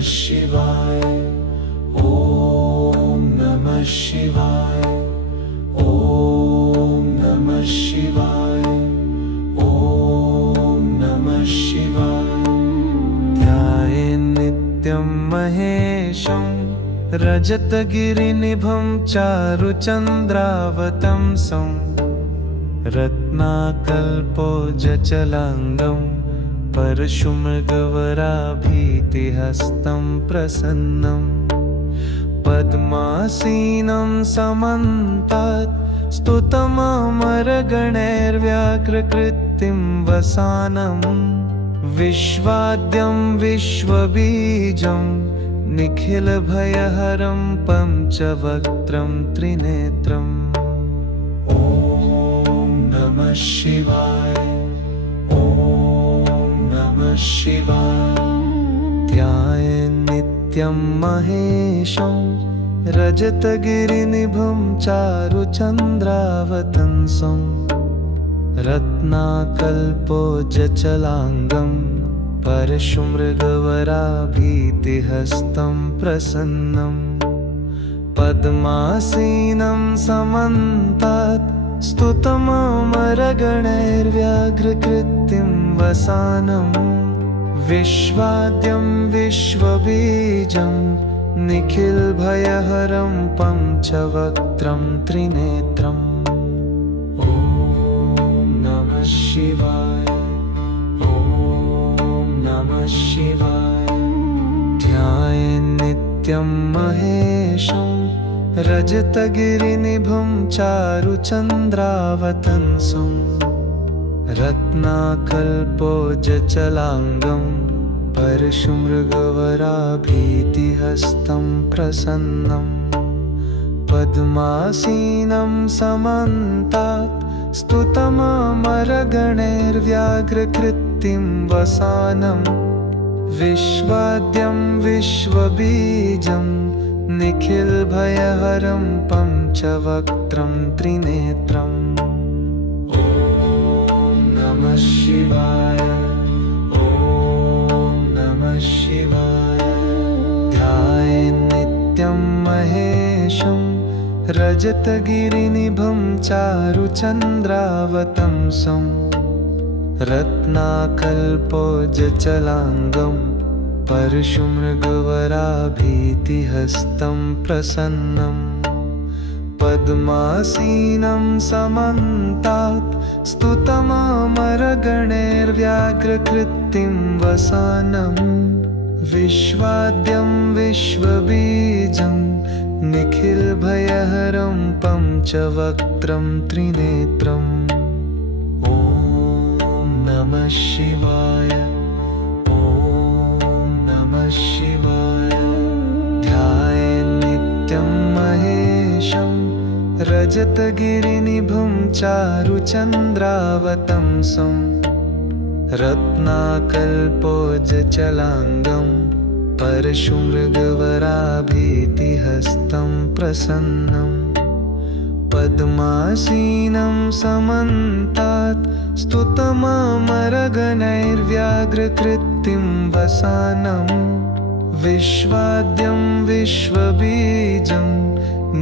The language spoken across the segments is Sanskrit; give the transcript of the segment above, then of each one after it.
शिवाय। ॐ नमः शिवाय। ॐ नमः शिवाय। ॐ नमः शिवाय। ध्याये नित्यं महेशं रजतगिरिनिभं चारुचन्द्रावतंसं रत्नाकल्पोजचलाङ्गं परशुमृगवराभीतिहस्तं प्रसन्नं पद्मासीनं समन्तात् स्तुतममरगणैर्व्याघ्रकृतिं वसानं विश्वाद्यं विश्वबीजं निखिलभयहरं पञ्चवक्त्रं त्रिनेत्रम्। ॐ नमः शिवाय। ॐ नमः शिवाय। ध्याये नित्यं महेशं रजतगिरिनिभं चारुचन्द्रावतंसं रत्नाकल्पोजचलाङ्गं परशुमृगवराभीतिहस्तं प्रसन्नं पद्मासीनं समन्तात् स्तुतममरगणैर्व्याघ्रकृतिं वसानं विश्वाद्यं विश्वबीजं निखिलभयहरं पञ्चवक्त्रं त्रिनेत्रम्। ॐ नमः शिवाय। ॐ नमः शिवाय। ध्याये नित्यं महेशं रजतगिरिनिभं चारुचन्द्रावतंसं रत्नाकल्पोजचलाङ्गं परशुमृगवराभीतिहस्तं प्रसन्नं पद्मासीनं समन्तात् स्तुतममरगणैर्व्याघ्रकृतिं वसानं विश्वाद्यं विश्वबीजं निखिलभयहरं पञ्चवक्त्रं त्रिनेत्रम्। ॐ नमः शिवाय। ॐ नमः शिवाय। ध्याये नित्यं महेशं रजतगिरिनिभं चारुचन्द्रावतंसं रत्नाकल्पोजचलाङ्गं परशुमृगवराभीतिहस्तं प्रसन्नं पद्मासीनं समन्तात् स्तुतममरगणैर्व्याघ्रकृतिं वसानं विश्वाद्यं विश्वबीजं निखिलभयहरं पञ्चवक्त्रं त्रिनेत्रम्। ॐ नमः शिवाय। शिवाय। ध्याये नित्यं महेशं रजतगिरिनिभं चारुचन्द्रावतंसं रत्नाकल्पोजचलाङ्गं परशुमृगवराभीतिहस्तं प्रसन्नं पद्मासीनं समन्तात् स्तुतममरगणैर्व्याघ्रकृतिं वसानं विश्वाद्यं विश्वबीजं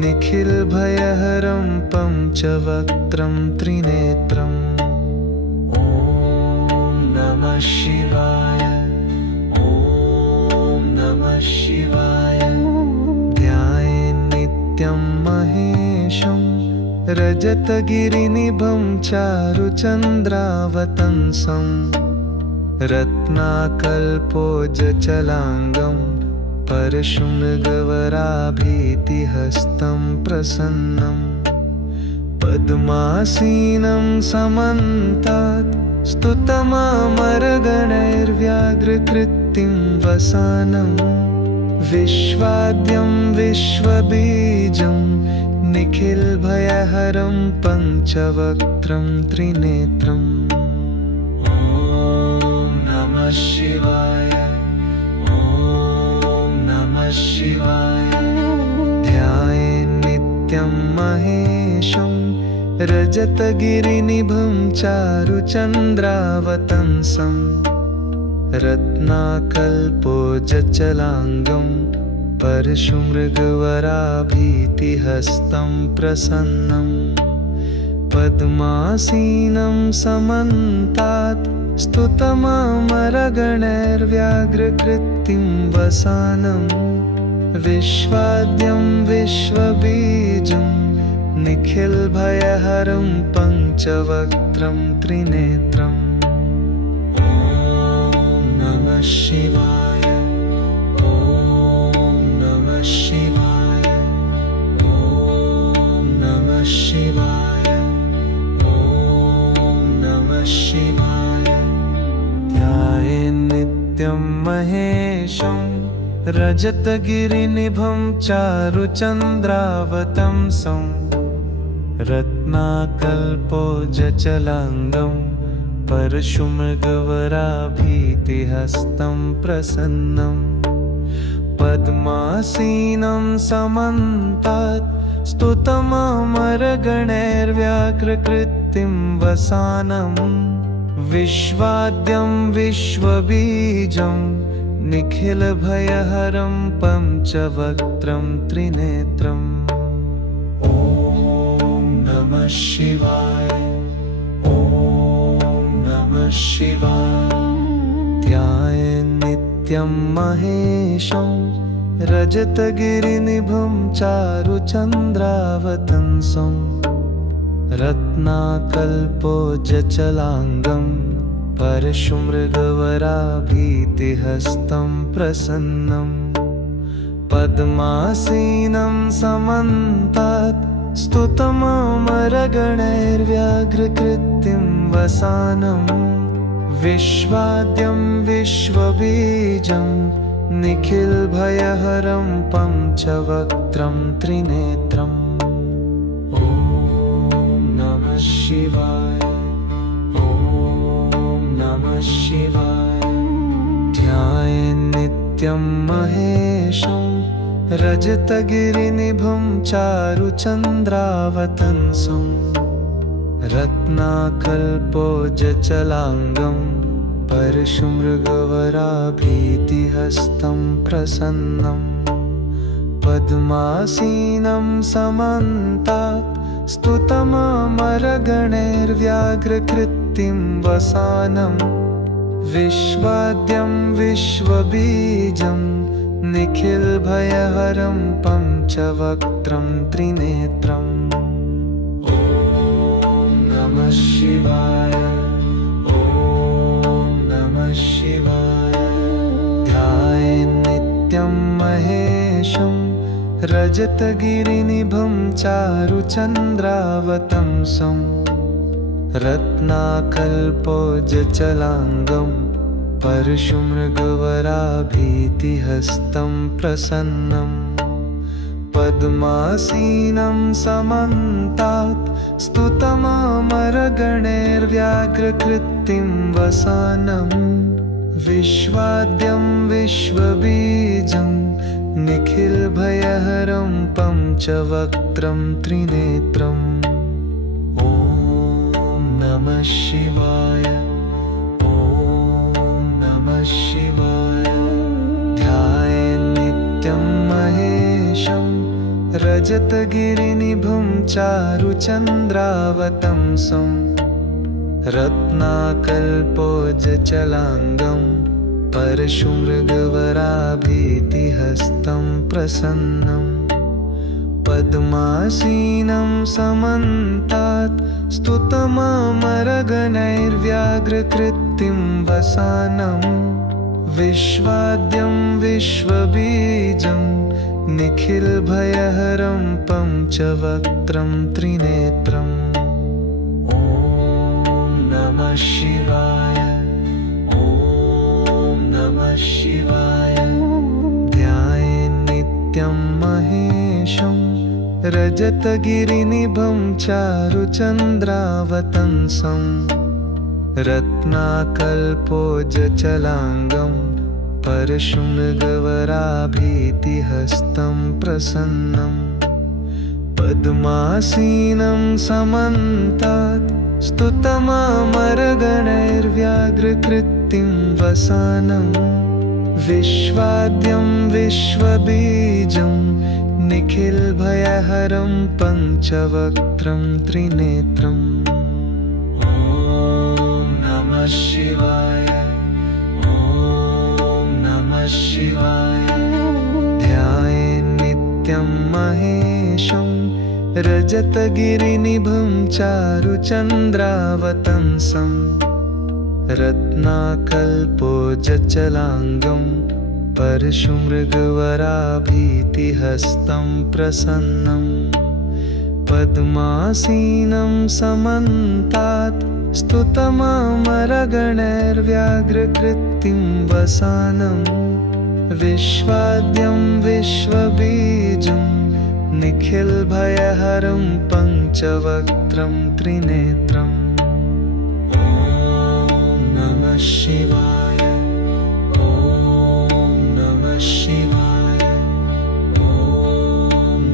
निखिलभयहरं पञ्चवक्त्रं त्रिनेत्रम्। ॐ नमः शिवाय। ॐ नमः शिवाय। ध्याये नित्यं महेशं रजतगिरिनिभं चारुचन्द्रावतंसं रत्नाकल्पोजचलाङ्गं परशुमृगवराभीतिहस्तं प्रसन्नं पद्मासीनं समन्तात् स्तुतममरगणैर्व्याघ्रकृतिं वसानं विश्वाद्यं विश्वबीजं निखिलभयहरं पञ्चवक्त्रं त्रिनेत्रम्। ॐ नमः शिवाय। ॐ नमः शिवाय। ध्याये नित्यं महेशं रजतगिरिनिभं चारुचन्द्रावतंसं रत्नाकल्पोजचलाङ्गं परशुमृगवराभीतिहस्तं प्रसन्नं पद्मासीनं समन्तात् स्तुतममरगणैर्व्याघ्रकृतिं वसानं विश्वाद्यं विश्वबीजं निखिलभयहरं पञ्चवक्त्रं त्रिनेत्रम् नमः शिवाय ॐ नमः शिवाय ॐ नमः शिवाय ॐ नमः शिवाय ध्यायेन्नित्यं महेशं रजतगिरिनिभं चारुचन्द्रावतंसं रत्नाकल्पोजचलाङ्गं परशुमृगवराभीतिहस्तं प्रसन्नं पद्मासीनं समन्तात् स्तुतममरगणैर्व्याघ्रकृतिं वसानं विश्वाद्यं विश्वबीजं निखिलभयहरं पञ्चवक्त्रं त्रिनेत्रम् ॐ नमः शिवाय नमः शिवाय ध्यायेन्नित्यं महेशं रजतगिरिनिभं चारुचन्द्रावतंसं रत्नाकल्पोजचलाङ्गं परशुमृगवराभीतिहस्तं प्रसन्नं पद्मासीनं समन्तात् स्तुतममरगणैर्व्याघ्रकृतिं वसानं विश्वाद्यं विश्वबीजं निखिलभयहरं पञ्चवक्त्रं त्रिनेत्रम् ॐ नमः शिवाय ॐ नमः शिवाय ध्यायेन्नित्यं महेशं रजतगिरिनिभं चारुचन्द्रावतंसं रत्नाकल्पोजचलाङ्गं परशुमृगवराभीतिहस्तं प्रसन्नं पद्मासीनं समन्तात् स्तुतममरगणैर्व्याघ्रकृतिं वसानं विश्वाद्यं विश्वबीजं निखिलभयहरं पञ्चवक्त्रं त्रिनेत्रम् ॐ नमः शिवाय ॐ नमः शिवाय ध्यायेन्नित्यं महेशं रजतगिरिनिभं चारुचन्द्रावतंसं रत्नाकल्पोजचलाङ्गं परशुमृगवराभीतिहस्तं प्रसन्नं पद्मासीनं समन्तात् स्तुतममरगणैर्व्याघ्रकृतिं वसानं विश्वाद्यं विश्वबीजं निखिलभयहरं पञ्चवक्त्रं त्रिनेत्रम् ॐ नमः शिवाय शिवाय ध्यायेन्नित्यं महेशं रजतगिरिनिभं चारुचन्द्रावतंसं रत्नाकल्पोजचलाङ्गं परशुमृगवराभीतिहस्तं प्रसन्नं पद्मासीनं समन्तात् स्तुतममरगणैर्व्याघ्रकृतिं वसानं विश्वाद्यं विश्वबीजं निखिलभयहरं पञ्चवक्त्रं त्रिनेत्रम् ॐ नमः शिवाय ॐ नमः शिवाय ध्यायेन्नित्यं महेशं रजतगिरिनिभं चारुचन्द्रावतंसं रत्नाकल्पोजचलाङ्गं परशुमृगवराभीतिहस्तं प्रसन्नं पद्मासीनं समन्तात् स्तुतममरगणैर्व्याघ्रकृतिं कृत्तिं वसानं विश्वाद्यं विश्वबीजं निखिलभयहरं पञ्चवक्त्रं त्रिनेत्रम् ॐ नमः शिवाय ॐ नमः शिवाय। ध्यायेन् नित्यं महेशं रजतगिरिनिभं चारुचन्द्रावतंसं रत्नाकल्पोज्जलाङ्गं परशुमृगवराभीतिहस्तं प्रसन्नं पद्मासीनं समन्तात् स्तुतममरगणैर्व्याघ्रकृत्तिं वसानं विश्वाद्यं विश्वबीजं निखिलभयहरं पञ्चवक्त्रं त्रिनेत्रम् ॐ नमः शिवाय ॐ नमः शिवाय ॐ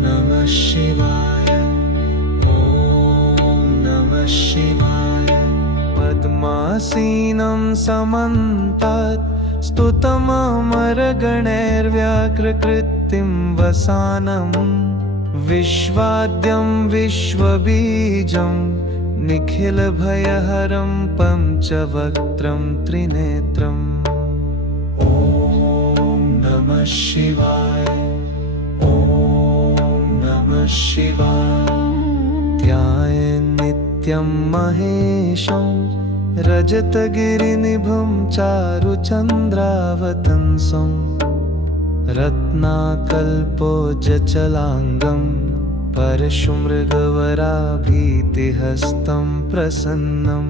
नमः शिवाय ॐ नमः शिवाय। पद्मासीनं समन्तात् स्तुतममरगणैर्व्याघ्रकृत्तिं वसानं विश्वाद्यं विश्वबीजं निखिलभयहरं पञ्चवक्त्रं त्रिनेत्रम् ॐ नमः शिवाय ॐ नमः शिवाय। ध्यायेन् नित्यं महेशं रजतगिरिनिभं चारुचन्द्रावतंसं रत्नाकल्पोज्जलाङ्गं परशुमृगवराभीतिहस्तं प्रसन्नं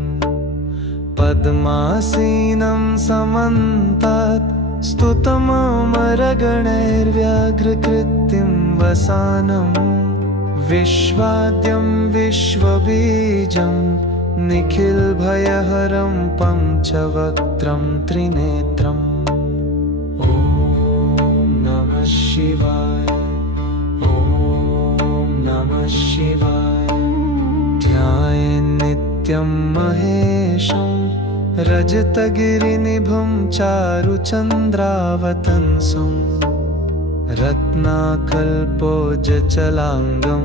पद्मासीनं समन्तात् स्तुतममरगणैर्व्याघ्रकृत्तिं वसानं विश्वाद्यं विश्वबीजं निखिलभयहरं पञ्चवक्त्रं त्रिनेत्रम् ॐ नमः शिवाय ॐ नमः शिवाय। ध्यायेन् नित्यं महेशं रजतगिरिनिभं चारुचन्द्रावतंसं रत्नाकल्पोज्जलाङ्गं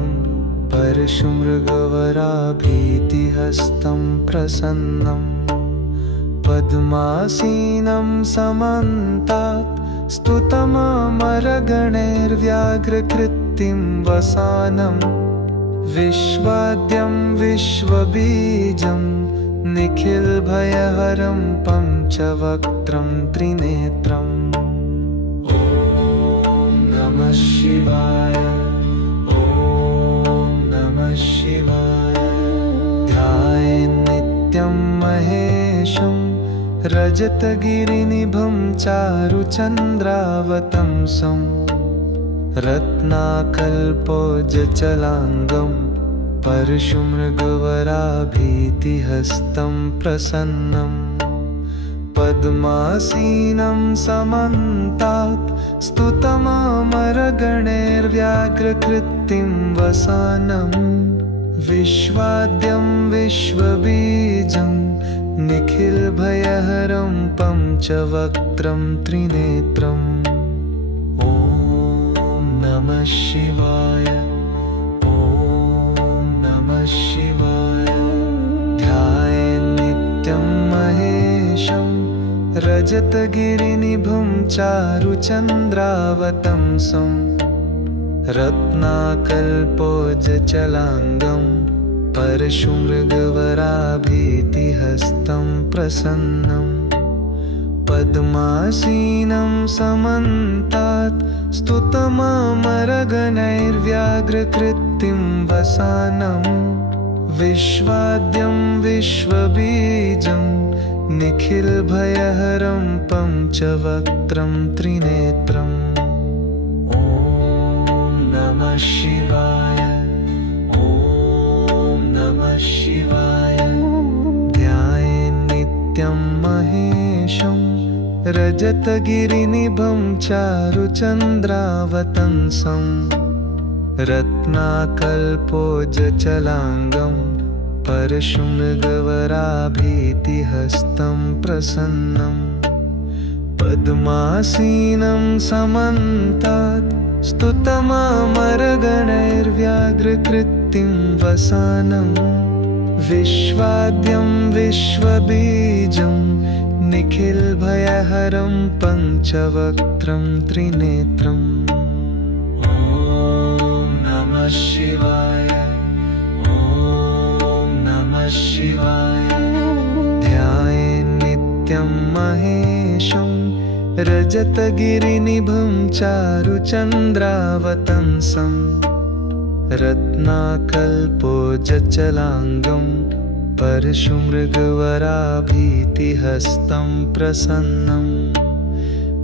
परशुमृगवराभीतिहस्तं प्रसन्नं पद्मासीनं समन्तात् स्तुतममरगणैर्व्याघ्रकृत्तिं वसानं विश्वाद्यं विश्वबीजं निखिलभयहरं पञ्चवक्त्रं त्रिनेत्रम् ॐ नमः शिवाय ॐ नमः शिवाय। ध्यायेन् नित्यं महेशं रजतगिरिनिभं चारुचन्द्रावतंसं रत्नाकल्पोज्जलाङ्गं परशुमृगवराभीतिहस्तं प्रसन्नं पद्मासीनं समन्तात् स्तुतममरगणैर्व्याघ्रकृत्तिं वसानं विश्वाद्यं विश्वबीजं निखिलभयहरं पञ्चवक्त्रं त्रिनेत्रम् ॐ नमः शिवाय ॐ नमः शिवाय। ध्यायेन् नित्यं महेशं रजतगिरिनिभं चारुचन्द्रावतंसं रत्नाकल्पोज्जलाङ्गं परशुमृगवराभीतिहस्तं प्रसन्नं पद्मासीनं समन्तात् स्तुतममरगणैर्व्याघ्रकृत्तिं वसानं विश्वाद्यं विश्वबीजं निखिलभयहरं पञ्चवक्त्रं त्रिनेत्रम् ॐ नमः शिवाय ॐ नमः शिवाय। ध्यायेन् नित्यं महेशं रजतगिरिनिभं चारुचन्द्रावतंसं रत्नाकल्पोज्जलाङ्गं परशुमृगवराभीतिहस्तं प्रसन्नम् पद्मासीनं समन्तात् स्तुतममरगणैर्व्याघ्रकृतिं वसानं विश्वाद्यं विश्वबीजं निखिलभयहरं पञ्चवक्त्रं त्रिनेत्रम् ॐ नमः शिवाय ॐ नमः शिवाय ध्यायेन्नित्यं महेशं रजतगिरिनिभं चारुचन्द्रावतंसं रत्नाकल्पोजचलाङ्गं परशुमृगवराभीतिहस्तं प्रसन्नं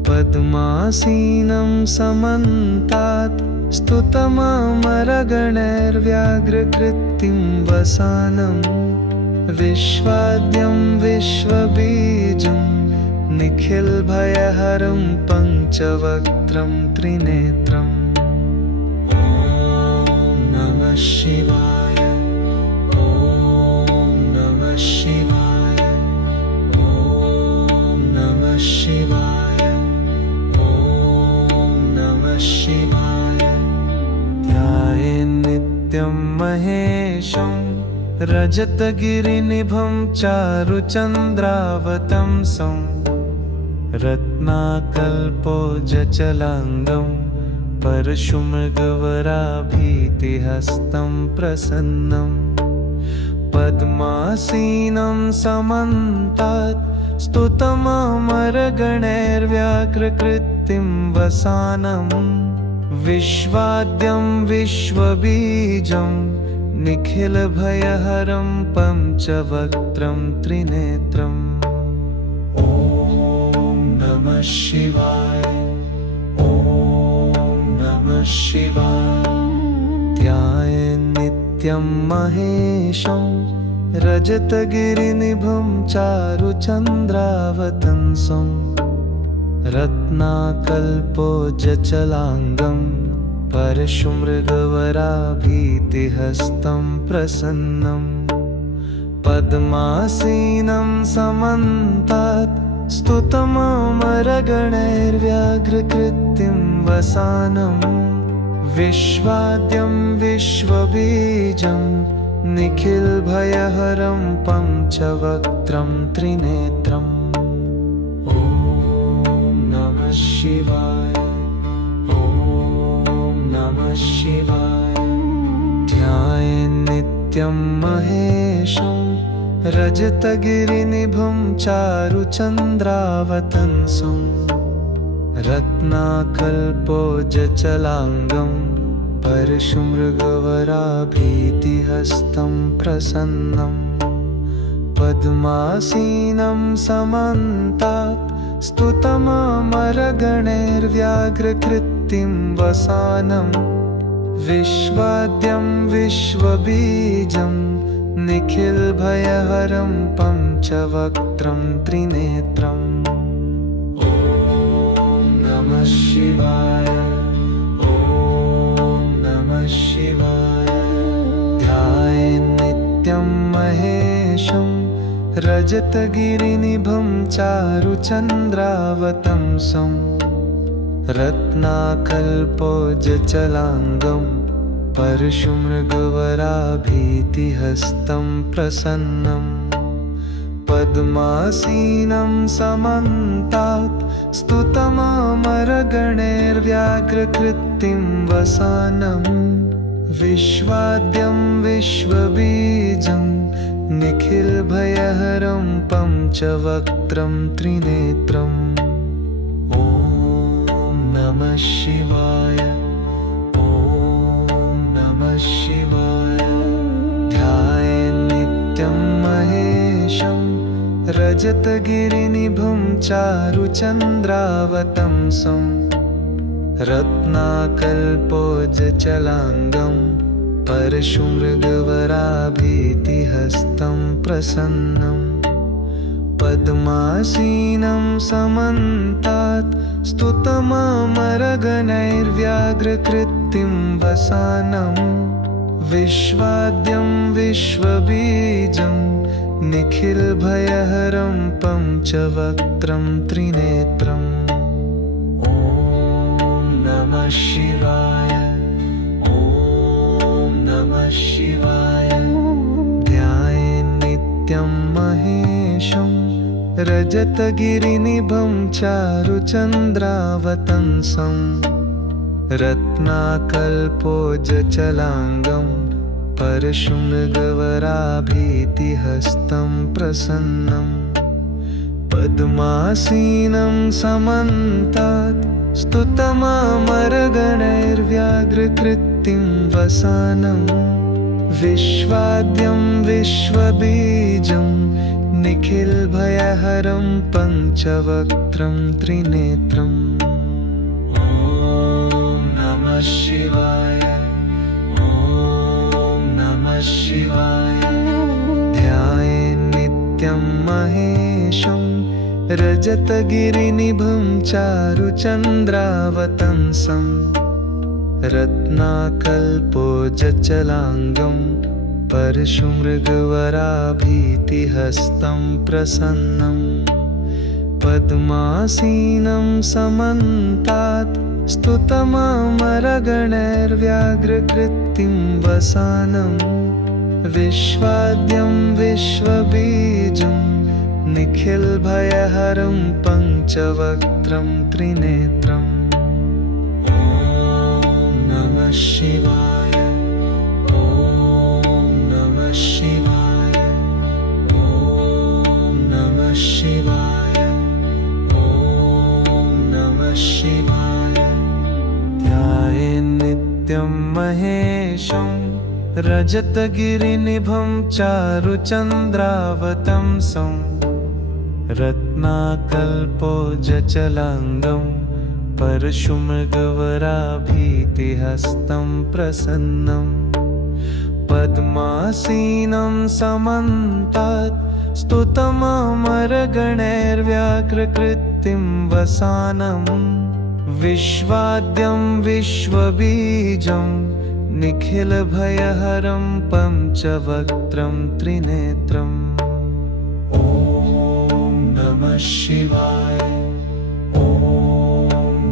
पद्मासीनं समन्तात् स्तुतममरगणैर्व्याघ्रकृतिं वसानं विश्वाद्यं विश्वबीजं निखिलभयहरं पञ्चवक्त्रं त्रिनेत्रम् ॐ नमः शिवाय ॐ नमः शिवाय ॐ नमः शिवाय ॐ नमः शिवाय ध्यायेन्नित्यं महेशं रजतगिरिनिभं चारुचन्द्रावतंसं रत्नाकल्पोजचलाङ्गं परशुमृगवराभीतिहस्तं प्रसन्नं पद्मासीनं समन्तात् स्तुतममरगणैर्व्याघ्रकृतिं वसानं विश्वाद्यं विश्वबीजं निखिलभयहरं पञ्चवक्त्रं त्रिनेत्रम् ॐ नमः शिवाय ॐ नमः शिवाय ध्यायेन्नित्यं महेशं रजतगिरिनिभं चारुचन्द्रावतंसं रत्नाकल्पोजचलाङ्गं परशुमृगवराभीतिहस्तं प्रसन्नं पद्मासीनं समन्तात् स्तुतममरगणैर्व्याघ्रकृतिं वसानं विश्वाद्यं विश्वबीजं निखिलभयहरं पञ्चवक्त्रं त्रिनेत्रम् ॐ नमः शिवाय ॐ नमः शिवाय ध्यायेन्नित्यं महेशं रजतगिरिनिभं चारुचन्द्रावतंसं रत्नाकल्पोजचलाङ्गं परशुमृगवराभीतिहस्तं प्रसन्नं पद्मासीनं समन्तात् स्तुतममरगणैर्व्याघ्रकृतिं वसानं विश्वाद्यं विश्वबीजं निखिलभयहरं पञ्चवक्त्रं त्रिनेत्रम् ॐ नमः शिवाय ॐ नमः शिवाय ध्यायेन्नित्यं महेशं रजतगिरिनिभं चारुचन्द्रावतंसं रत्नाकल्पोजचलाङ्गं परशुमृगवराभीतिहस्तं प्रसन्नं पद्मासीनं समन्तात् स्तुतममरगणैर्व्याघ्रकृतिं वसानं विश्वाद्यं विश्वबीजं निखिलभयहरं पञ्चवक्त्रं त्रिनेत्रम् ॐ नमः शिवाय ॐ नमः शिवाय ध्यायेन्नित्यं महेशं रजतगिरिनिभं चारुचन्द्रावतंसं रत्नाकल्पोजचलाङ्गं परशुमृगवराभीतिहस्तं प्रसन्नं पद्मासीनं समन्तात् स्तुतममरगणैर्व्याघ्रकृतिं वसानं विश्वाद्यं विश्वबीजं निखिलभयहरं पञ्चवक्त्रं त्रिनेत्रम्। ॐ नमः शिवाय, ॐ नमः शिवाय। ध्यायेन्नित्यं महेशं रजतगिरिनिभं चारुचन्द्रावतंसं रत्नाकल्पोज्जलाङ्गं परशुमृगवराभीतिहस्तं प्रसन्नं पद्मासीनं समन्तात् स्तुतममरगणैर्व्याघ्रकृतिं वसानं विश्वाद्यं विश्वबीजं निखिलभयहरं पञ्चवक्त्रं त्रिनेत्रम्। ॐ नमः शिवाय, ॐ नमः शिवाय। ध्यायेन्नित्यं महेशं रजतगिरिनिभं चारुचन्द्रावतंसं रत्नाकल्पोज्जलाङ्गं परशुमृगवराभीतिहस्तं प्रसन्नं पद्मासीनं समन्तात् स्तुतममरगणैर्व्याघ्रकृतिं वसानं विश्वाद्यं विश्वबीजं निखिलभयहरं पञ्चवक्त्रं त्रिनेत्रम्। ॐ नमः शिवाय, ॐ नमः शिवाय, ॐ नमः शिवाय, ॐ नमः शिवाय। ध्यायेन्नित्यं महेशं रजतगिरिनिभं चारुचन्द्रावतंसं रत्नाकल्पोज्जलाङ्गं परशुमृगवराभीतिहस्तं प्रसन्नं पद्मासीनं समन्तात् स्तुतममरगणैर्व्याघ्रकृतिं वसानं विश्वाद्यं विश्वबीजं निखिलभयहरं पञ्चवक्त्रं त्रिनेत्रम्। ॐ नमः शिवाय, ॐ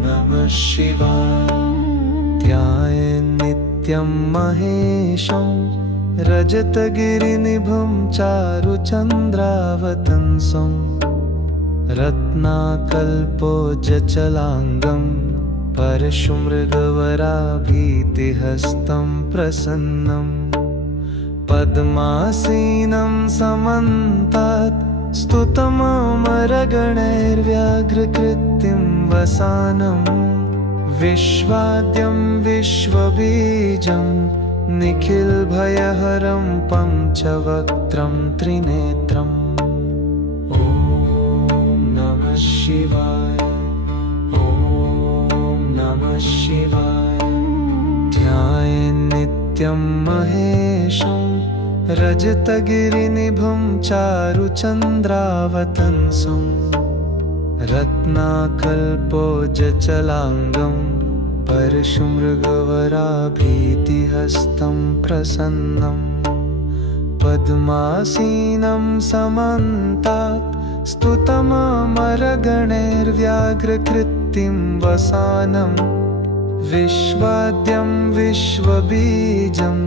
नमः शिवाय। ध्यायेन्नित्यं महेशं रजतगिरिनिभं चारुचन्द्रावतंसं रत्नाकल्पोज्जलाङ्गं परशुमृगवराभीतिहस्तं प्रसन्नं पद्मासीनं समन्तात् स्तुतममरगणैर्व्याघ्रकृतिं वसानं विश्वाद्यं विश्वबीजं निखिलभयहरं पञ्चवक्त्रं त्रिनेत्रम्। ॐ नमः शिवाय, ॐ नमः शिवाय। ध्यायेन्नित्यं महेशं रजतगिरिनिभं चारुचन्द्रावतंसं रत्नाकल्पोज्जलाङ्गं परशुमृगवराभीतिहस्तं प्रसन्नं पद्मासीनं समन्तात् स्तुतममरगणैर्व्याघ्रकृतिं वसानं विश्वाद्यं विश्वबीजं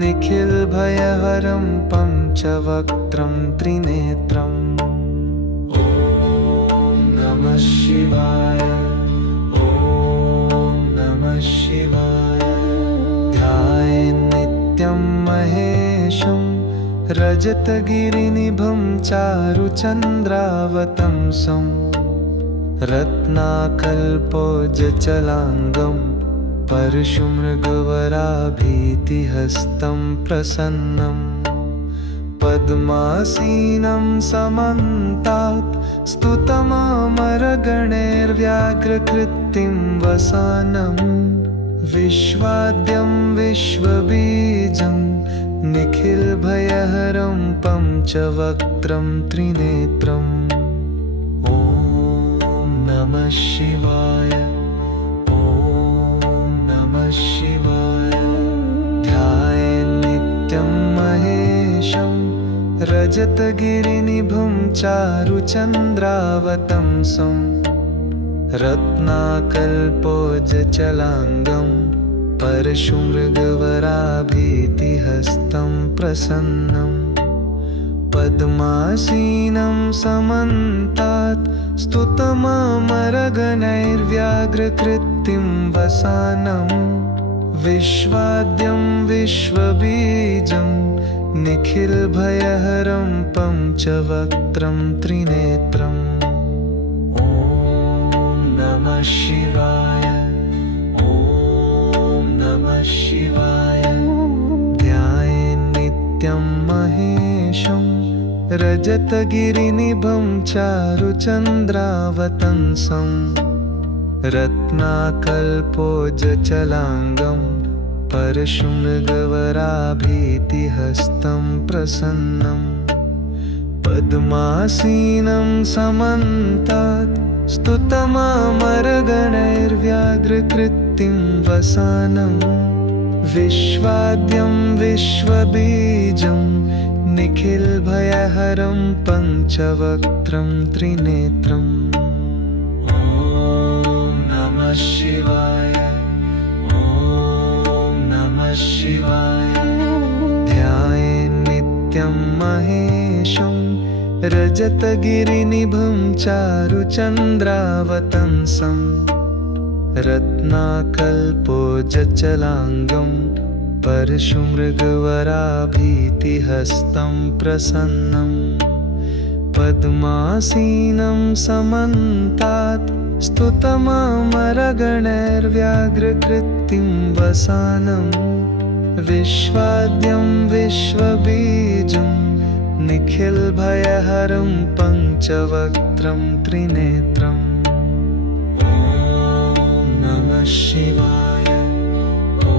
निखिलभयहरं पञ्चवक्त्रं त्रिनेत्रम्। ॐ नमः शिवाय, ॐ नमः शिवाय। ध्यायेन्नित्यं महेशं रजतगिरिनिभं चारुचन्द्रावतंसं रत्नाकल्पोज्जलाङ्गं परशुमृगवराभीतिहस्तं प्रसन्नं पद्मासीनं समन्तात् स्तुतममरगणैर्व्याघ्रकृतिं वसानं विश्वाद्यं विश्वबीजं निखिलभयहरं पञ्चवक्त्रं त्रिनेत्रम्। ॐ नमः शिवाय, ॐ नमः शिवाय। ध्यायेन् रजतगिरिनिभं चारुचन्द्रावतंसं रत्नाकल्पोज्ज्वलाङ्गं परशुमृगवराभीतिहस्तं प्रसन्नं पद्मासीनं समन्तात् स्तुतममरगणैर्व्याघ्रकृतिं वसानं विश्वाद्यं विश्वबीजं निखिलभयहरं पञ्चवक्त्रं त्रिनेत्रम् ॐ नमः शिवाय ॐ नमः शिवाय ध्यायेन्नित्यं महेशं रजतगिरिनिभं चारुचन्द्रावतंसं रत्नाकल्पोज्ज्वलाङ्गं परशुमृगवराभीतिहस्तं प्रसन्नं पद्मासीनं समन्तात् स्तुतममरगणैर्व्याघ्रकृतिं वसानं विश्वाद्यं विश्वबीजं निखिलभयहरं पञ्चवक्त्रं त्रिनेत्रम् ॐ नमः शिवाय ॐ नमः शिवाय ध्यायेन्नित्यं महेशं रजतगिरिनिभं चारुचन्द्रावतंसं रत्नाकल्पोज्ज्वलाङ्गं परशुमृगवराभीतिहस्तं प्रसन्नं पद्मासीनं समन्तात् स्तुतममरगणैर्व्याघ्रकृतिं वसानं विश्वाद्यं विश्वबीजं निखिलभयहरं पञ्चवक्त्रं त्रिनेत्रम् ॐ नमः शिवाय ॐ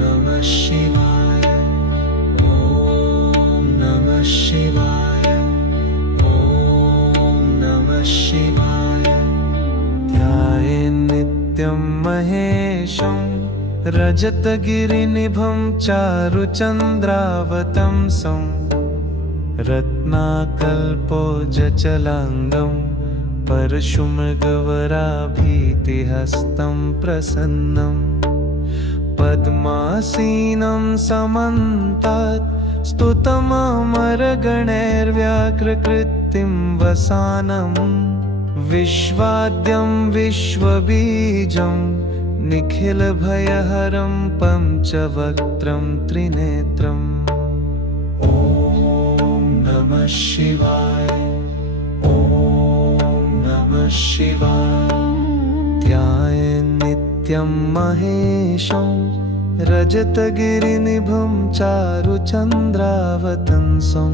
नमः शिवाय ॐ नमः शिवाय ॐ नमः शिवाय ध्यायेन्नित्यं महेशं रजतगिरिनिभं चारुचन्द्रावतंसं रत्नाकल्पोज्ज्वलाङ्गं परशुमृगवराभीतिहस्तं प्रसन्नं पद्मासीनं समन्तात् स्तुतममरगणैर्व्याघ्रकृतिं वसानं विश्वाद्यं विश्वबीजं निखिलभयहरं पञ्चवक्त्रं त्रिनेत्रम् ॐ नमः शिवाय ॐ नमः शिवाय ध्यायेन्नित्यं महेशं रजतगिरिनिभं चारुचन्द्रावतंसं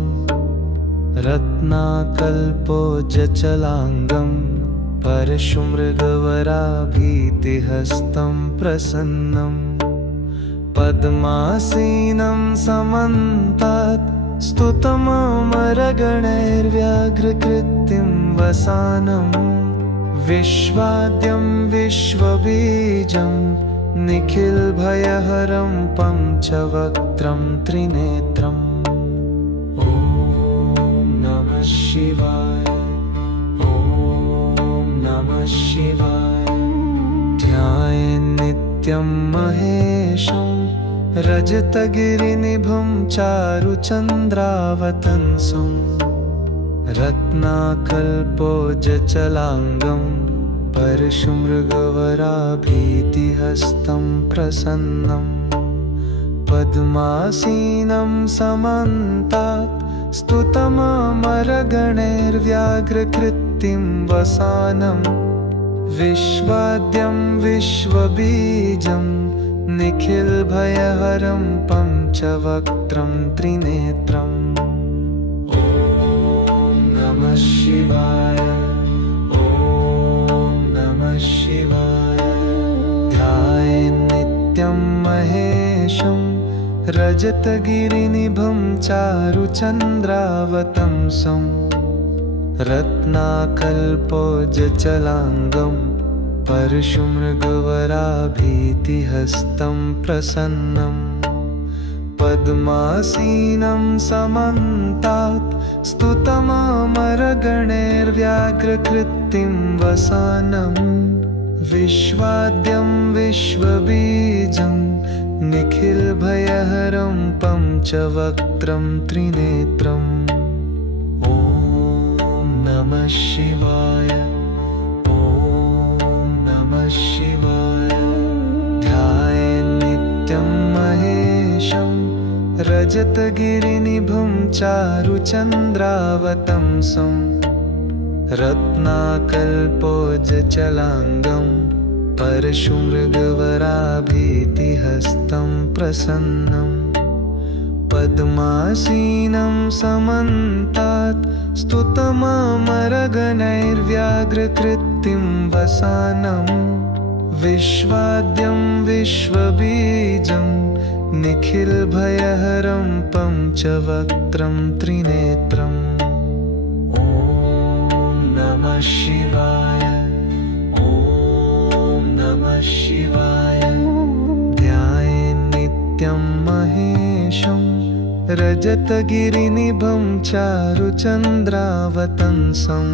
रत्नाकल्पोज्ज्वलाङ्गं परशुमृगवराभीतिहस्तं प्रसन्नं पद्मासीनं समन्तात् स्तुतममरगणैर्व्याघ्रकृतिं वसानं विश्वाद्यं विश्वबीजं निखिलभयहरं पञ्चवक्त्रं त्रिनेत्रम् ॐ नमः शिवाय ॐ नमः शिवाय ध्यायेन्नित्यं महेशं रजतगिरिनिभं चारुचन्द्रावतंसं रत्नाकल्पोज्ज्वलाङ्गं परशुमृगवराभीतिहस्तं प्रसन्नं पद्मासीनं समन्तात् स्तुतममरगणैर्व्याघ्रकृतिं वसानं विश्वाद्यं विश्वबीजं निखिलभयहरं पञ्चवक्त्रं त्रिनेत्रम् ॐ नमः शिवाय ॐ नमः शिवाय ध्यायेन्नित्यं महेशं रजतगिरिनिभं चारुचन्द्रावतंसं रत्नाकल्पोज्ज्वलाङ्गं परशुमृगवराभीतिहस्तं प्रसन्नं पद्मासीनं समन्तात् स्तुतममरगणैर्व्याघ्रकृतिं वसानं विश्वाद्यं विश्वबीजं निखिलभयहरं पञ्चवक्त्रं त्रिनेत्रम् ॐ नमः शिवाय। ॐ नमः शिवाय। ध्यायेन्नित्यं महेशं रजतगिरिनिभं चारुचन्द्रावतंसं रत्नाकल्पोज्ज्वलाङ्गं परशुमृगवराभीतिहस्तं प्रसन्नं पद्मासीनं समन्तात् स्तुतममरगणैर्व्याघ्रकृतिं वसानं विश्वाद्यं विश्वबीजं निखिलभयहरं पञ्चवक्त्रं त्रिनेत्रम् ॐ नमः शिवाय। ॐ नमः शिवाय। ध्यायेन्नित्यं महेशं रजतगिरिनिभं चारुचन्द्रावतंसं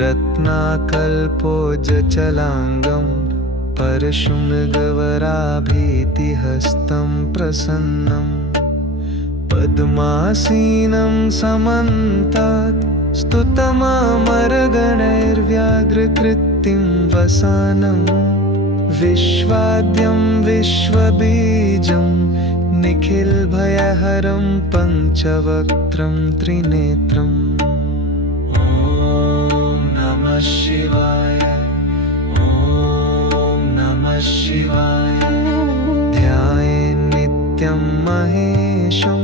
रत्नाकल्पोज्ज्वलाङ्गं परशुमृगवराभीतिहस्तं प्रसन्नं पद्मासीनं समन्तात् स्तुतममरगणैर्व्याघ्रकृतिं वसानं विश्वाद्यं विश्वबीजं निखिलभयहरं पञ्चवक्त्रं त्रिनेत्रम् ॐ नमः शिवाय। ॐ नमः शिवाय। ध्यायेन्नित्यं महेशं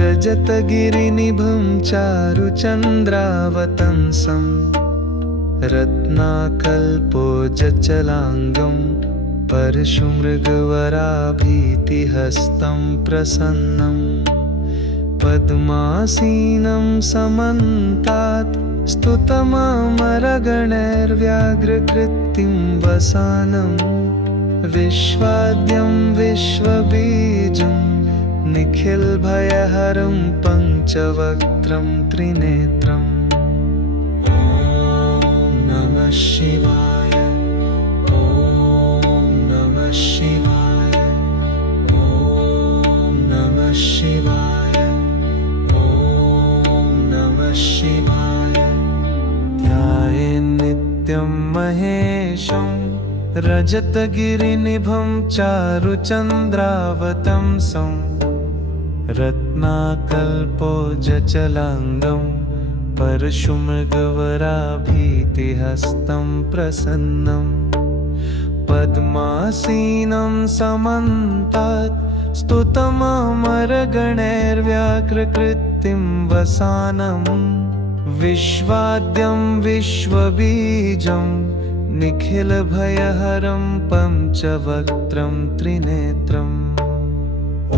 रजतगिरिनिभं चारुचन्द्रावतंसं रत्नाकल्पोज्ज्वलाङ्गं परशुमृगवराभीतिहस्तं प्रसन्नं पद्मासीनं समन्तात् स्तुतममरगणैर्व्याघ्रकृतिं वसानं विश्वाद्यं विश्वबीजं निखिलभयहरं पञ्चवक्त्रं त्रिनेत्रम् ॐ नमः शिवाय। ॐ नमः शिवाय। ॐ नमः शिवाय। ॐ नमः शिवाय। ध्यायेन्नित्यं महेशं रजतगिरिनिभं चारुचन्द्रावतंसं रत्नाकल्पोज्ज्वलाङ्गं परशुमृगवराभीतिहस्तं प्रसन्नं पद्मासीनं समन्तात् स्तुतममरगणैर्व्याघ्रकृतिं वसानं विश्वाद्यं विश्वबीजं निखिलभयहरं पञ्चवक्त्रं त्रिनेत्रम्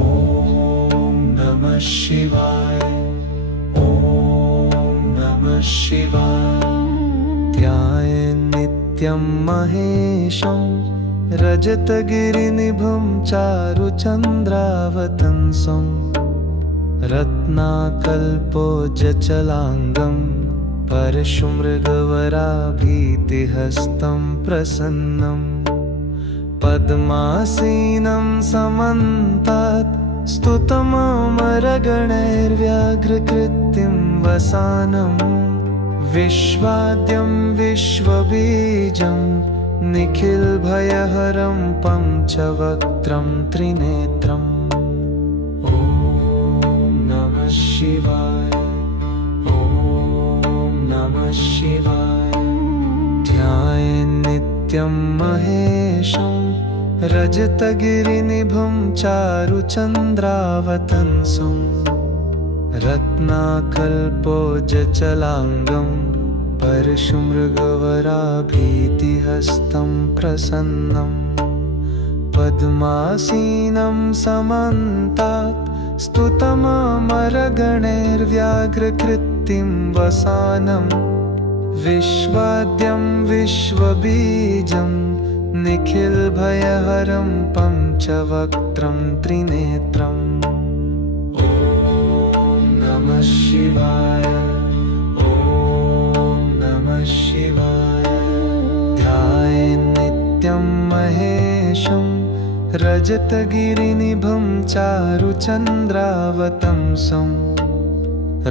ॐ नमः शिवाय। ॐ नमः शिवाय। ध्यायेन्नित्यं महेशं रजतगिरिनिभं चारुचन्द्रावतंसं रत्नाकल्पोज्ज्वलाङ्गं परशुमृगवराभीतिहस्तं प्रसन्नं पद्मासीनं समन्तात् स्तुतममरगणैर्व्याघ्रकृतिं वसानं विश्वाद्यं विश्वबीजं निखिलभयहरं पञ्चवक्त्रं त्रिनेत्रम् ॐ नमः शिवाय। ॐ नमः शिवाय। ध्यायेन्नित्यं महेशं रजतगिरिनिभं चारुचन्द्रावतंसं रत्नाकल्पोज्ज्वलाङ्गं परशुमृगवराभीतिहस्तं प्रसन्नं पद्मासीनं समन्तात् स्तुतममरगणैर्व्याघ्रकृतिं वसानं विश्वाद्यं विश्वबीजं निखिलभयहरं पञ्चवक्त्रं त्रिनेत्रम् ॐ नमः शिवाय ॐ नमः शिवाय ध्यायेन्नित्यं महेशं रजतगिरिनिभं चारुचन्द्रावतंसं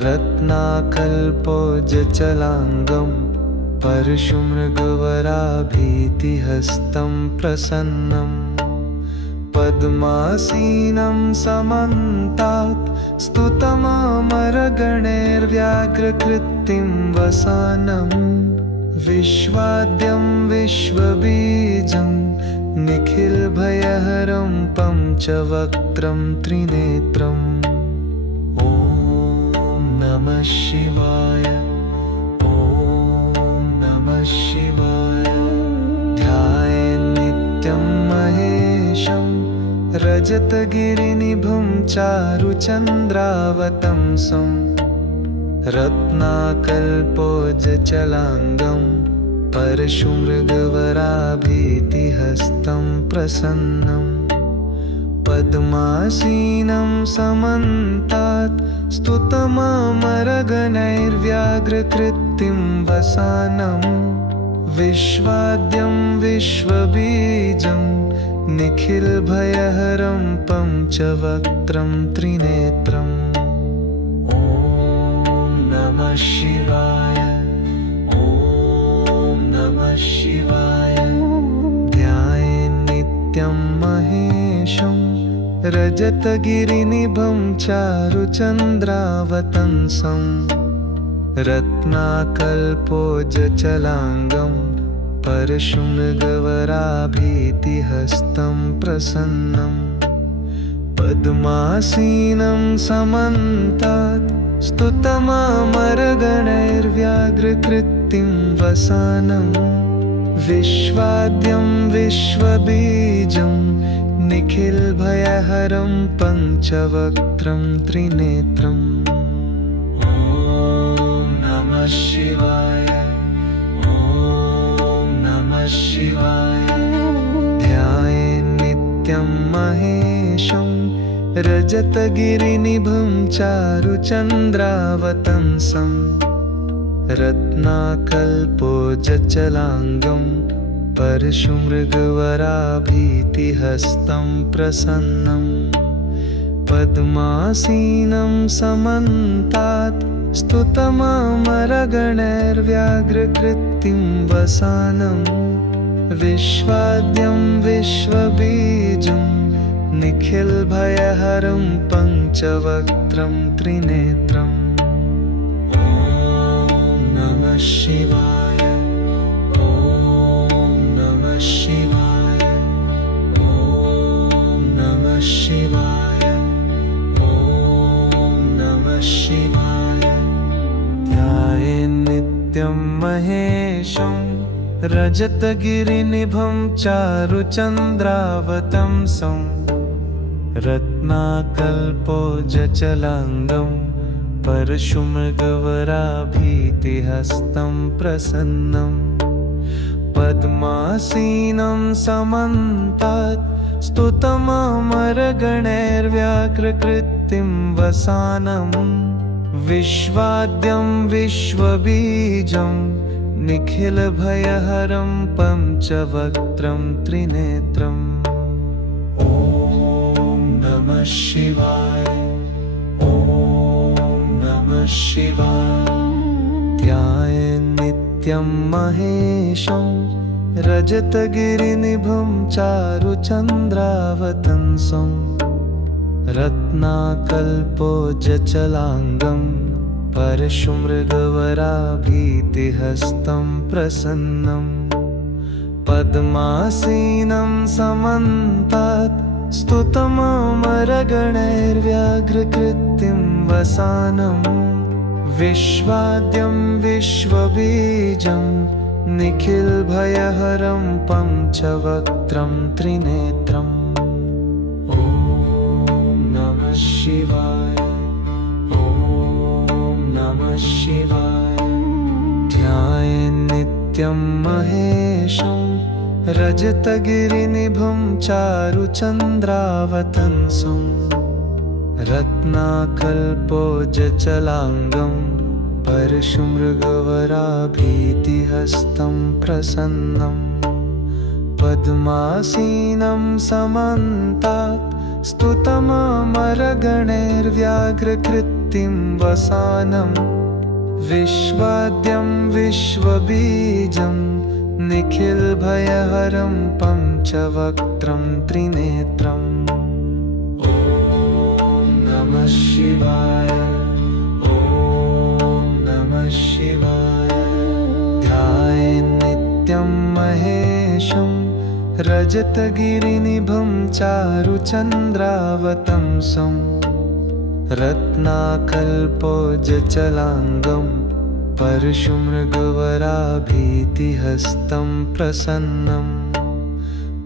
रत्नाकल्पोज्जलाङ्गं परशुमृगवराभीतिहस्तं प्रसन्नं पद्मासीनं समन्तात् स्तुतममरगणैर्व्याघ्रकृतिं वसानं विश्वाद्यं विश्वबीजं निखिलभयहरं पञ्चवक्त्रं त्रिनेत्रम् ॐ नमः शिवाय ॐ नमः शिवाय ध्यायेन्नित्यं महेशं रजतगिरिनिभं चारुचन्द्रावतंसं रत्नाकल्पोज्जलाङ्गं परशुमृगवराभीतिहस्तं प्रसन्नं पद्मासीनं समन्तात् स्तुतममरगणैर्व्याघ्रकृतिं वसानं विश्वाद्यं विश्वबीजं निखिलभयहरं पञ्चवक्त्रं त्रिनेत्रम् ॐ नमः शिवाय ॐ नमः शिवाय ध्यायेन्नित्यं महेशं रजतगिरिनिभं चारुचन्द्रावतंसं रत्नाकल्पोज्जलाङ्गं परशुमृगवराभीतिहस्तं प्रसन्नं पद्मासीनं समन्तात् स्तुतममरगणैर्व्याघ्रकृतिं वसानं विश्वाद्यं विश्वबीजं निखिलभयहरं पञ्चवक्त्रं त्रिनेत्रम् ॐ नमः शिवाय ॐ नमः शिवाय ध्यायेन्नित्यं महेशं रजतगिरिनिभं चारुचन्द्रावतंसं रत्नाकल्पोज्जलाङ्गं परशुमृगवराभीतिहस्तं प्रसन्नं पद्मासीनं समन्तात् स्तुतममरगणैर्व्याघ्रकृतिं वसानं विश्वाद्यं विश्वबीजं निखिलभयहरं पञ्चवक्त्रं त्रिनेत्रम् ॐ नमः शिवाय ॐ नमः शिवाय ॐ नमः शिवाय ॐ नमः शिवाय ध्यायेन्नित्यं महेशं रजतगिरिनिभं चारुचन्द्रावतंसं रत्नाकल्पोज्जलाङ्गं परशुमृगवराभीतिहस्तं प्रसन्नं पद्मासीनं समन्तात् स्तुतममरगणैर्व्याघ्रकृतिं वसानं विश्वाद्यं विश्वबीजं निखिलभयहरं पञ्चवक्त्रं त्रिनेत्रम् ॐ नमः शिवाय ॐ नमः शिवाय ध्यायेन्नित्यं महेशं रजतगिरिनिभं चारुचन्द्रावतंसं रत्नाकल्पोज्जलाङ्गं परशुमृगवराभीतिहस्तं प्रसन्नं पद्मासीनं समन्तात् स्तुतममरगणैर्व्याघ्रकृतिं वसानं विश्वाद्यं विश्वबीजं निखिलभयहरं पञ्चवक्त्रं त्रिनेत्रम् ॐ नमः शिवाय ॐ नमः शिवाय ध्यायेन्नित्यं महेशं रजतगिरिनिभं चारुचन्द्रावतंसं रत्नाकल्पोज्जलाङ्गं परशुमृगवराभीतिहस्तं प्रसन्नं पद्मासीनं समन्तात् स्तुतममरगणैर्व्याघ्रकृत्तिं वसानं विश्वाद्यं विश्वबीजं निखिलभयहरं पञ्चवक्त्रं त्रिनेत्रम् ॐ नमः शिवाय ॐ नमः शिवाय ध्यायेन्नित्यं महेशं रजतगिरिनिभं चारुचन्द्रावतंसं रत्नाकल्पोज्जलाङ्गं परशुमृगवराभीतिहस्तं प्रसन्नं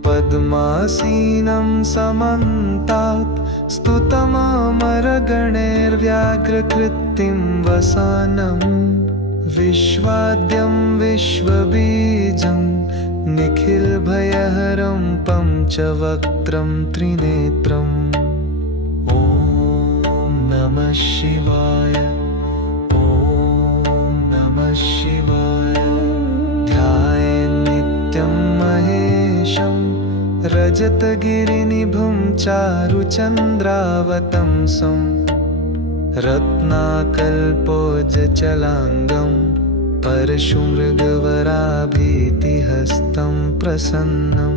पद्मासीनं समन्तात् स्तुतममरगणैर्व्याघ्रकृत्तिं वसानं विश्वाद्यं विश्वबीजं निखिलभयहरं पञ्चवक्त्रं त्रिनेत्रम् ॐ नमः शिवाय शिवाय ध्यायेन्नित्यं महेशं रजतगिरिनिभं चारुचन्द्रावतंसं रत्नाकल्पोज्जलाङ्गं परशुमृगवराभीतिहस्तं प्रसन्नं